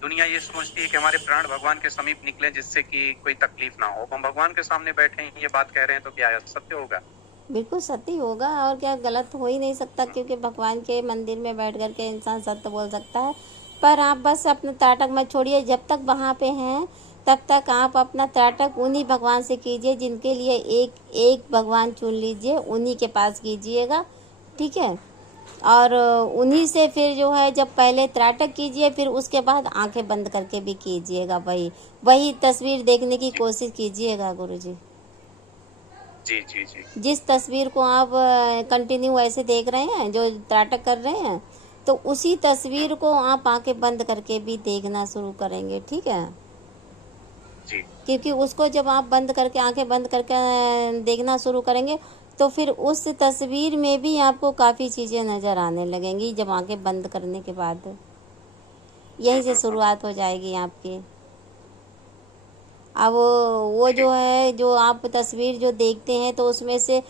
दुनिया ये सोचती है कि हमारे प्राण भगवान के समीप निकले जिससे कि कोई तकलीफ ना हो। हम भगवान के सामने बैठे हैं, ये बात कह रहे हैं, तो क्या सत्य होगा? बिल्कुल सत्य होगा, और क्या गलत हो ही नहीं सकता, क्योंकि भगवान के मंदिर में बैठ कर के इंसान सत्य बोल सकता है। पर आप बस अपना त्राटक मत छोड़िए, जब तक वहाँ पे हैं तब तक आप अपना त्राटक उन्हीं भगवान से कीजिए जिनके लिए एक एक भगवान चुन लीजिए, उन्हीं के पास कीजिएगा, ठीक है। और उन्हीं से फिर जो है, जब पहले त्राटक कीजिए, फिर उसके बाद आंखें बंद करके भी कीजिएगा, वही तस्वीर देखने की कोशिश कीजिएगा गुरुजी। जी जी जी। जिस तस्वीर को आप कंटिन्यू ऐसे देख रहे हैं, जो त्राटक कर रहे हैं, तो उसी तस्वीर को आप आंखें बंद करके भी देखना शुरू करेंगे, ठीक है। जी क्योंकि उसको जब आप बंद करके, आंखें बंद करके देखना शुरू करेंगे, तो फिर उस तस्वीर में भी आपको काफ़ी चीज़ें नज़र आने लगेंगी, जब आंखें बंद करने के बाद। यहीं से शुरुआत हो जाएगी आपकी। अब वो जो है, जो आप तस्वीर जो देखते हैं, तो उसमें से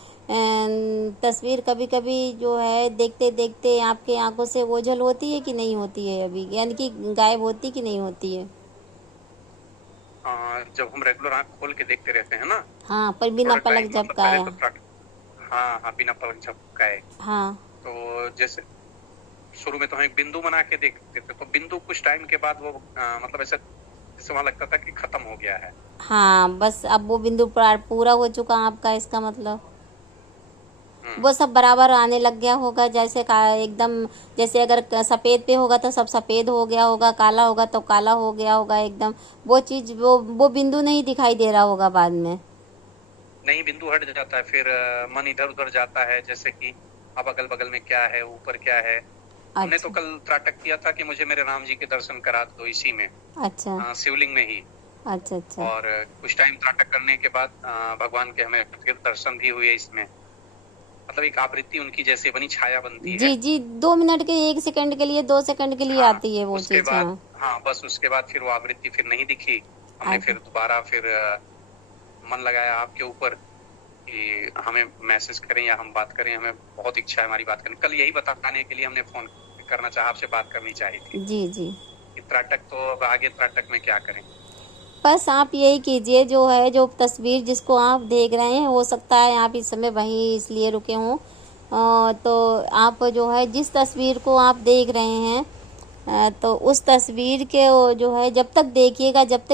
तस्वीर कभी कभी जो है देखते देखते आपके आंखों से ओझल होती है कि नहीं होती है अभी, यानी कि गायब होती कि नहीं होती है। जब हम रेगुलर आंख खोल के देखते रहते हैं ना, हाँ, पर बिना थोड़ा पलक टाइम, मतलब झपकाए। पहले तो हाँ हाँ, बिना पलक झपकाए। हाँ तो जैसे शुरू में तो हम एक बिंदु बना के देखते थे, तो बिंदु कुछ टाइम के बाद वो मतलब ऐसे जैसे वहां लगता था कि खत्म हो गया है। हाँ, बस अब वो बिंदु पूरा हो चुका आपका, इसका मतलब वो सब बराबर आने लग गया होगा। जैसे एकदम, जैसे अगर सफ़ेद पे होगा तो सब सफ़ेद हो गया होगा, काला होगा तो काला हो गया होगा एकदम। वो चीज़, वो बिंदु नहीं दिखाई दे रहा होगा बाद में। नहीं, बिंदु हट जाता है, फिर मन इधर उधर जाता है, जैसे कि अब अगल बगल में क्या है, ऊपर क्या है। हमने तो अच्छा कल त्राटक किया था कि मुझे मेरे राम जी के दर्शन करा दो इसी में, अच्छा शिवलिंग में ही। अच्छा अच्छा। और कुछ टाइम त्राटक करने के बाद भगवान के हमें फिर दर्शन भी हुए इसमें। मतलब एक आवृत्ति उनकी जैसे बनी, छाया बनती है। जी जी, 2 मिनट के, 1 सेकंड के लिए, 2 सेकंड के लिए हाँ, आती है वो उसके चीज़। बाद हाँ हाँ, बस उसके बाद फिर वो आवृत्ति फिर नहीं दिखी। हमने अच्छा फिर दोबारा फिर मन लगाया आपके ऊपर कि हमें मैसेज करें या हम बात करें, हमें बहुत इच्छा है हमारी बात करने। कल यही बताने के लिए हमने फोन करना चाहा, आपसे बात करनी चाहिए थी जी जी। कि त्राटक तो अब आगे त्राटक में क्या करें। बस आप यही कीजिए, जो है जो तस्वीर जिसको आप देख रहे हैं, हो सकता है आप इस समय वहीं इसलिए रुके हों, तो आप जो है जिस तस्वीर को आप देख रहे हैं, तो उस तस्वीर के वो जो है जब तक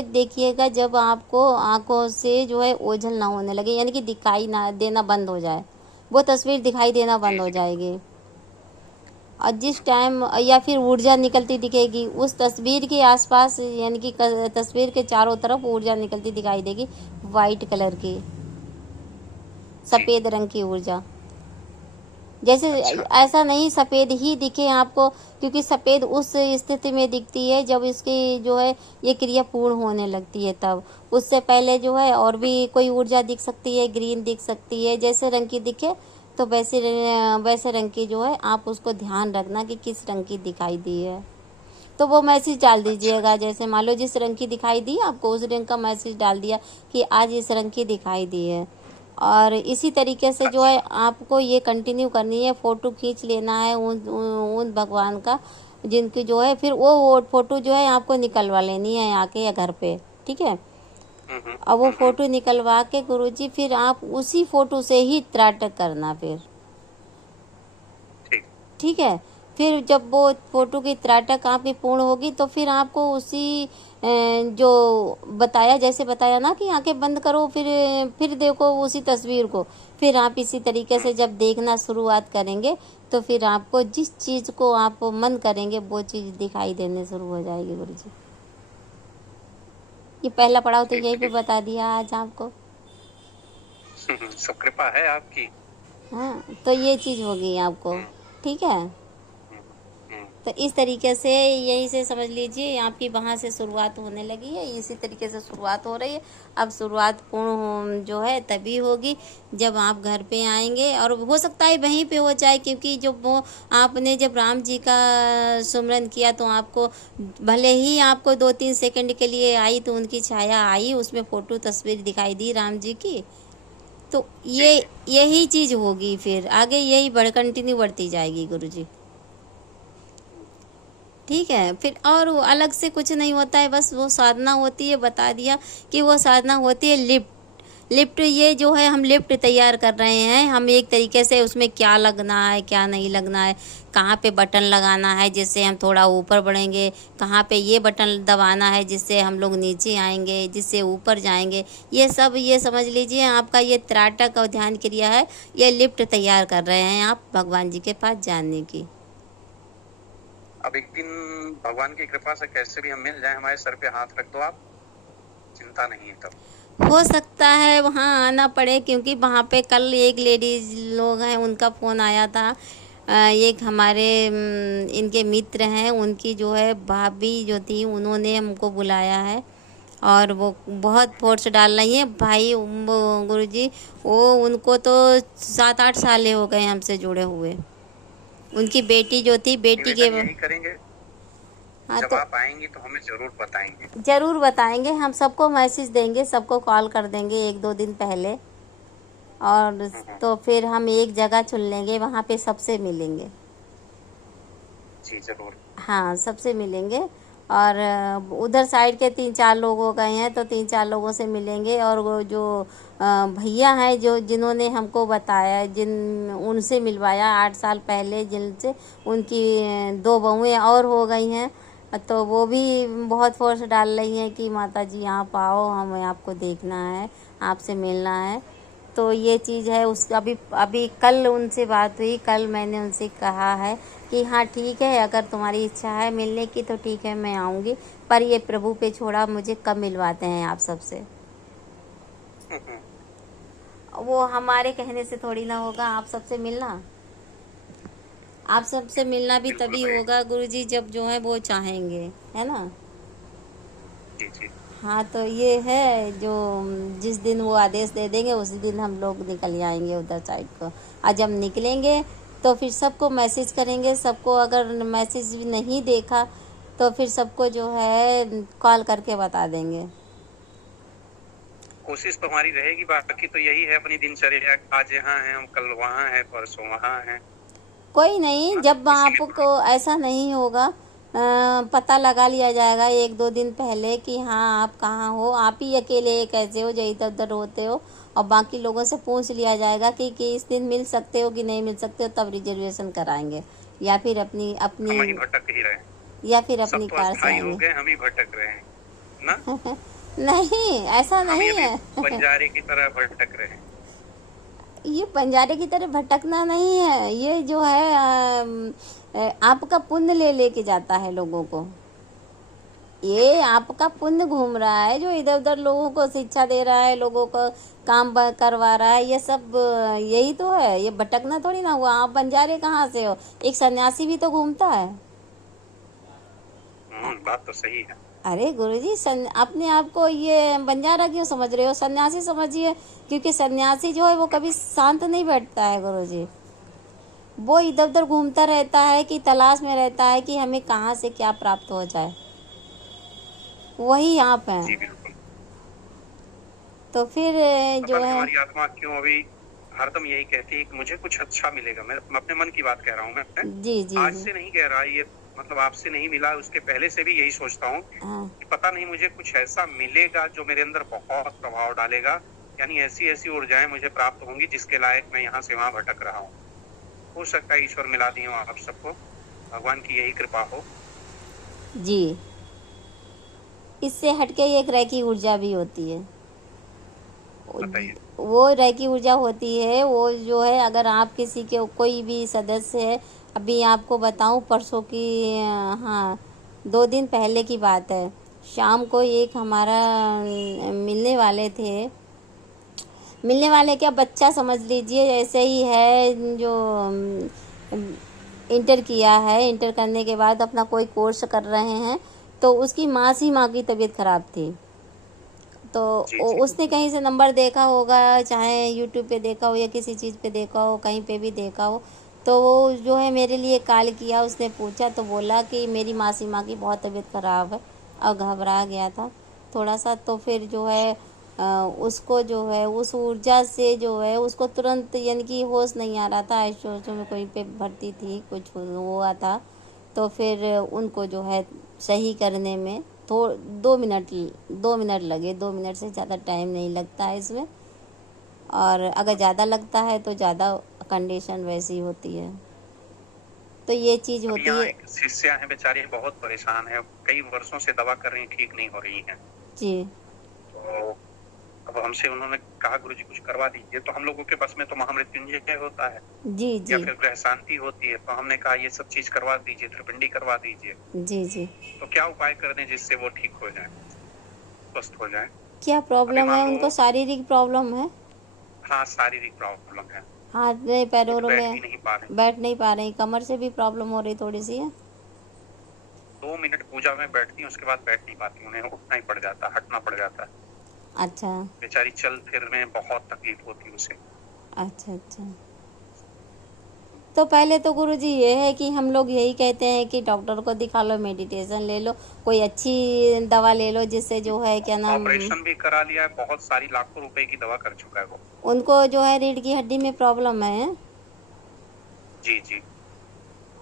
देखिएगा जब आपको आंखों से जो है ओझल ना होने लगे, यानी कि दिखाई ना देना बंद हो जाए, वो तस्वीर दिखाई देना जी बंद हो जी। जाएगी। और जिस टाइम या फिर ऊर्जा निकलती दिखेगी उस तस्वीर के आसपास, यानी कि तस्वीर के चारों तरफ ऊर्जा निकलती दिखाई देगी, वाइट कलर की, जी। सफ़ेद रंग की ऊर्जा। जैसे अच्छा। ऐसा नहीं सफ़ेद ही दिखे आपको, क्योंकि सफ़ेद उस स्थिति में दिखती है जब इसकी जो है ये क्रिया पूर्ण होने लगती है, तब। उससे पहले जो है और भी कोई ऊर्जा दिख सकती है, ग्रीन दिख सकती है, जैसे रंग की दिखे तो वैसे रंग की जो है आप उसको ध्यान रखना कि किस रंग की दिखाई दी है, तो वो मैसेज डाल अच्छा दीजिएगा। अच्छा। जैसे मान लो जिस रंग की दिखाई दी आपको, उस रंग का मैसेज डाल दिया कि आज इस रंग की दिखाई दी है। और इसी तरीके से जो है अच्छा आपको ये कंटिन्यू करनी है, फ़ोटो खींच लेना है उन भगवान का, जिनकी जो है फिर वो फ़ोटो जो है आपको निकलवा लेनी है आके या घर पे, ठीक है। अब वो हम्म। फ़ोटो निकलवा के गुरुजी फिर आप उसी फ़ोटो से ही त्राटक करना फिर, ठीक। ठीक है। फिर जब वो फ़ोटो की त्राटक आपकी पूर्ण होगी तो फिर आपको उसी जो बताया, जैसे बताया ना कि आंखें बंद करो, फिर देखो उसी तस्वीर को, फिर आप इसी तरीके हम्म। से जब देखना शुरुआत करेंगे तो फिर आपको जिस चीज़ को आप मन करेंगे वो चीज़ दिखाई देने शुरू हो जाएगी गुरुजी। ये पहला पड़ाव तो ठीक यहीं पे ठीक। बता दिया आज आपको। सब कृपा है आपकी। हाँ, तो ये चीज़ होगी आपको, हम्म ठीक है। हम्म हम्म। तो इस तरीके से यहीं से समझ लीजिए आपकी वहाँ से शुरुआत होने लगी है, इसी तरीके से शुरुआत हो रही है। अब शुरुआत जो है तभी होगी जब आप घर पे आएंगे, और हो सकता है वहीं पे हो जाए, क्योंकि जब वो आपने जब राम जी का सुमरन किया तो आपको भले ही आपको 2-3 सेकंड के लिए आई तो उनकी छाया आई, उसमें फ़ोटो तस्वीर दिखाई दी राम जी की, तो जी जी। यही चीज़ होगी, फिर आगे यही कंटिन्यू बढ़ती जाएगी गुरुजी, हम्म। ठीक है। फिर और वो अलग से कुछ नहीं होता है, बस वो साधना होती है, बता दिया कि वो साधना होती है लिफ्ट। लिफ्ट ये जो है हम लिफ्ट तैयार कर रहे हैं, हम एक तरीके से उसमें क्या लगना है क्या नहीं लगना है, कहाँ पे बटन लगाना है जिससे हम थोड़ा ऊपर बढ़ेंगे, कहाँ पे ये बटन दबाना है जिससे हम लोग नीचे आएंगे, जिससे ऊपर जाएंगे, ये सब ये समझ लीजिए आपका ये त्राटक और ध्यान क्रिया है, ये लिफ्ट तैयार कर रहे हैं आप भगवान जी के पास जाने की। अब एक दिन भगवान की कृपा से कैसे भी हम मिल जाए, हमारे सर पे हाथ रख दो आप, चिंता नहीं है तब। हो सकता है वहाँ आना पड़े, क्योंकि वहाँ पे कल एक लेडीज लोग हैं उनका फ़ोन आया था, एक हमारे इनके मित्र हैं, उनकी जो है भाभी जो थी उन्होंने हमको बुलाया है, और वो बहुत फोर्स डाल रही हैं भाई गुरुजी, वो उनको तो 7-8 साल हो गए हमसे जुड़े हुए, उनकी बेटी जो थी बेटी के। निवेदन यही करेंगे, हाँ, जब तो आप आएंगी तो हमें जरूर बताएंगे। ज़रूर बताएंगे, हम सबको मैसेज देंगे, सबको कॉल कर देंगे 1-2 दिन पहले, और हम्म। तो फिर हम एक जगह चुन लेंगे, वहाँ पे सबसे मिलेंगे। जी जरूर। हाँ, सबसे मिलेंगे, और उधर साइड के 3-4 लोग हो गए हैं तो 3-4 लोगों से मिलेंगे, और वो जो भैया हैं जो जिन्होंने हमको बताया, उनसे मिलवाया 8 साल पहले, जिनसे उनकी 2 बहुएँ और हो गई हैं, तो वो भी बहुत फोर्स डाल रही हैं कि माता जी आप आओ, हमें आपको देखना है, आपसे मिलना है। तो ये चीज़ है, उस अभी अभी कल उनसे बात हुई, कल मैंने उनसे कहा है कि हाँ ठीक है, अगर तुम्हारी इच्छा है मिलने की तो ठीक है मैं आऊँगी, पर ये प्रभु पे छोड़ा, मुझे कब मिलवाते हैं आप सबसे। वो हमारे कहने से थोड़ी ना होगा आप सबसे मिलना, आप सबसे मिलना भी बिल्कुल तभी भाई। होगा गुरुजी जब जो है वो चाहेंगे, है ना। जी जी। हाँ, तो ये है जो जिस दिन वो आदेश दे देंगे उसी दिन हम लोग निकल जाएंगे उधर साइड को, और जब निकलेंगे तो फिर सबको मैसेज करेंगे, सबको अगर मैसेज भी नहीं देखा तो फिर सबको जो है कॉल करके बता देंगे। कोशिश तो हमारी रहेगी, बाकी तो यही है अपनी दिनचर्या, आज यहाँ है हम, कल वहाँ है, परसों वहाँ है कोई नहीं, ना, जब इसीलिए आपको ऐसा नहीं होगा पता लगा लिया जाएगा एक दो दिन पहले कि हाँ आप कहाँ हो, आप ही अकेले कैसे हो जो इधर उधर होते हो, और बाकी लोगों से पूछ लिया जाएगा कि इस दिन मिल सकते हो कि नहीं मिल सकते हो, तब रिजर्वेशन कराएंगे या फिर अपनी अपनी हम ही भटक ही रहे हैं। या फिर सब अपनी तो कार से अस्थाई हो आएंगे। गए, हम ही भटक रहे हैं ना, नहीं, ऐसा हम ही नहीं अभी है। बंजारे की तरह भटक रहे हैं। ये बंजारे की तरह भटकना नहीं है, ये जो है आपका पुण्य ले लेके जाता है लोगों को। ये आपका पुण्य घूम रहा है जो इधर उधर लोगों को शिक्षा दे रहा है, लोगों को काम करवा रहा है, ये सब यही तो है। ये भटकना थोड़ी ना हुआ। आप बंजारे कहाँ से हो? एक सन्यासी भी तो घूमता है। बात तो सही है। अरे गुरुजी, अपने आप को ये बंजारा क्यों समझ रहे हो? सन्यासी समझिए, क्योंकि सन्यासी जो है वो कभी शांत नहीं बैठता है गुरुजी। वो इधर उधर घूमता रहता है कि तलाश में रहता है कि हमें कहाँ से क्या प्राप्त हो जाए। वही आप हैं। जी बिल्कुल। तो फिर पता जो नहीं है, हमारी आत्मा क्यों अभी हरदम यही कहती है कि मुझे कुछ अच्छा मिलेगा। मैं अपने मन की बात कह रहा हूँ, मैं जी जी आज जी, से नहीं कह रहा, ये मतलब आपसे नहीं मिला, उसके पहले से भी यही सोचता हूँ हाँ कि पता नहीं मुझे कुछ ऐसा मिलेगा जो मेरे अंदर बहुत प्रभाव डालेगा, यानी ऐसी ऐसी ऊर्जाएं मुझे प्राप्त होंगी जिसके लायक मैं यहाँ से वहाँ भटक रहा हूँ। हो सकता है ईश्वर मिला दी हो आप सबको, भगवान की यही कृपा हो। जी। इससे हटके एक रैकी ऊर्जा भी होती है। बताइए। वो रैकी ऊर्जा होती है, वो जो है अगर आप किसी के कोई भी सदस्य है, अभी आपको बताऊं परसों की, हाँ 2 दिन पहले की बात है, शाम को एक हमारा मिलने वाले थे, मिलने वाले क्या बच्चा समझ लीजिए, ऐसे ही है जो इंटर किया है, इंटर करने के बाद अपना कोई कोर्स कर रहे हैं, तो उसकी माँ की तबीयत खराब थी। तो जी जी। उसने कहीं से नंबर देखा होगा, चाहे यूट्यूब पे देखा हो या किसी चीज़ पे देखा हो, कहीं पे भी देखा हो, तो वो जो है मेरे लिए कॉल किया। उसने पूछा तो बोला कि मेरी माँ की बहुत तबीयत ख़राब है, और घबरा गया था थोड़ा सा। तो फिर जो है उसको जो है उस ऊर्जा से जो है उसको तुरंत, यानी कि होश नहीं आ रहा था, आईसीयू में कहीं पे भर्ती थी, कुछ हुआ था। तो फिर उनको जो है सही करने में 2 मिनट लगे। 2 मिनट से ज़्यादा टाइम नहीं लगता है इसमें, और अगर ज़्यादा लगता है तो ज़्यादा कंडीशन वैसी होती है। तो ये चीज़ अब होती यहाँ है। एक शिष्या है बेचारी, बहुत परेशान है, कई वर्षों से दवा कर रही है, ठीक नहीं हो रही है। जी तो अब हमसे उन्होंने कहा गुरुजी कुछ करवा दीजिए, तो हम लोगों के बस में तो महामृत्युंजय होता है जी या जी फिर ग्रह शांति होती है, तो हमने कहा ये सब चीज करवा दीजिए, त्रिपिंडी करवा दीजिए। जी जी। तो क्या उपाय कर दें जिससे वो ठीक हो जाए, स्वस्थ हो जाए? क्या अभी प्रॉब्लम है मान उनको? लो, शारीरिक प्रॉब्लम है? हाँ शारीरिक प्रॉब्लम है, हाथ में पैरों उठ बैठ में भी नहीं पा रहे। बैठ नहीं पा रही, कमर से भी प्रॉब्लम हो रही थोड़ी सी है। 2 मिनट पूजा में बैठती हैं, उसके बाद बैठ नहीं पाती, उन्हें उठना ही पड़ जाता, हटना पड़ जाता है। अच्छा बेचारी चल फिर में बहुत तकलीफ होती है उसे। अच्छा अच्छा। तो पहले तो गुरुजी ये है कि हम लोग यही कहते हैं कि डॉक्टर को दिखा लो, मेडिटेशन ले लो, कोई अच्छी दवा ले लो जिससे जो है क्या नाम, ऑपरेशन भी करा लिया है, बहुत सारी लाखों रुपए की दवा कर चुका है वो। उनको जो है रीढ़ की हड्डी में प्रॉब्लम है। जी जी।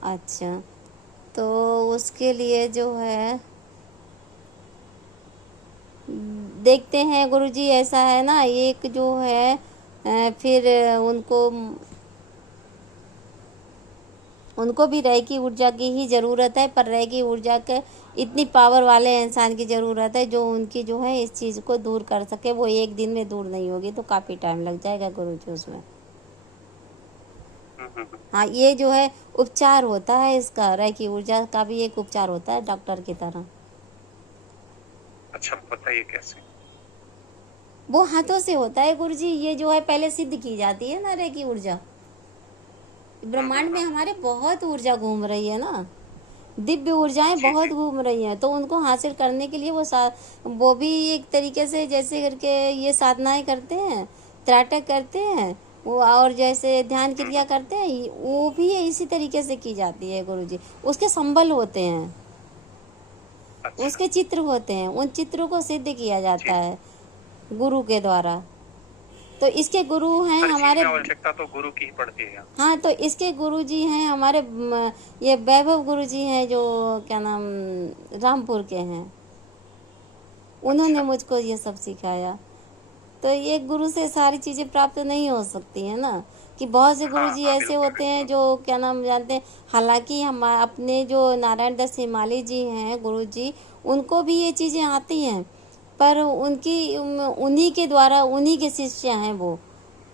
अच्छा, तो उसके लिए जो है देखते हैं गुरुजी। ऐसा है ना, एक जो है फिर उनको भी रह की ऊर्जा की ही ज़रूरत है, पर रह की ऊर्जा के इतनी पावर वाले इंसान की ज़रूरत है जो उनकी जो है इस चीज़ को दूर कर सके। वो एक दिन में दूर नहीं होगी, तो काफ़ी टाइम लग जाएगा गुरुजी उसमें। हाँ, ये जो है उपचार होता है इसका, रह की ऊर्जा का भी एक उपचार होता है डॉक्टर की तरह। अच्छा बताइए कैसे? वो हाथों से होता है गुरुजी। ये जो है पहले सिद्ध की जाती है ना रह की ऊर्जा। ब्रह्मांड में हमारे बहुत ऊर्जा घूम रही है ना, दिव्य ऊर्जाएं जी बहुत जी। घूम रही हैं, तो उनको हासिल करने के लिए वो भी एक तरीके से जैसे करके ये साधनाएं करते हैं, त्राटक करते हैं वो, और जैसे ध्यान क्रिया करते हैं, वो भी इसी तरीके से की जाती है गुरुजी। उसके संबल होते हैं, अच्छा उसके चित्र होते हैं, उन चित्रों को सिद्ध किया जाता जी। है। गुरु के द्वारा। तो इसके गुरु हैं हर चीज हमारे, में आवश्यकता तो गुरु की ही पड़ती है। हाँ तो इसके गुरु जी हैं हमारे ये वैभव गुरु जी हैं जो क्या नाम रामपुर के हैं, उन्होंने अच्छा। मुझको ये सब सिखाया। तो ये गुरु से सारी चीज़ें प्राप्त नहीं हो सकती है ना, कि बहुत से गुरु हाँ जी हाँ, ऐसे बिल्कुल होते हैं बिल्कुल। जो क्या नाम जानते हैं। हालांकि हम अपने जो नारायण दत्त हिमालय जी हैं गुरु जी, उनको भी ये चीज़ें आती हैं, पर उनकी उन्हीं के द्वारा उन्हीं के शिष्य हैं वो,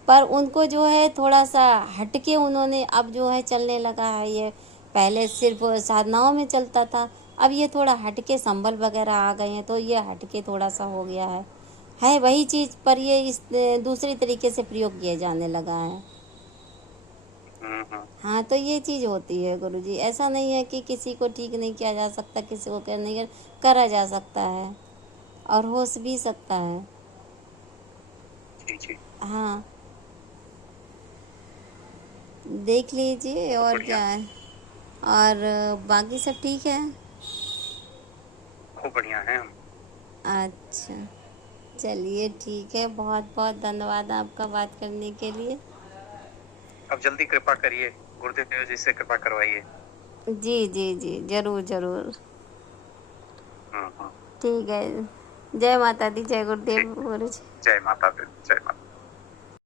पर उनको जो है थोड़ा सा हटके उन्होंने अब जो है चलने लगा है ये। पहले सिर्फ साधनाओं में चलता था, अब ये थोड़ा हटके संबल वगैरह आ गए हैं, तो ये हटके थोड़ा सा हो गया है वही चीज़, पर ये इस दूसरी तरीके से प्रयोग किया जाने लगा है। हम्म। हाँ तो ये चीज़ होती है गुरु जी, ऐसा नहीं है कि किसी को ठीक नहीं किया जा सकता, किसी को क्या नहीं करा जा सकता है, और हो भी सकता है। जी जी। हाँ देख लीजिए, बहुत और बढ़िया। क्या है, और बाकी सब ठीक है। खूब बढ़िया है हम। अच्छा चलिए ठीक है, बहुत बहुत धन्यवाद आपका बात करने के लिए। अब जल्दी कृपा करिए, गुरुदेव जी से कृपा करवाइए। जी जी जी जरूर जरूर। हाँ। ठीक है, जय माता दी, जय ठीक। गुरुदेव गुरु जी। जय माता दी, जय माता।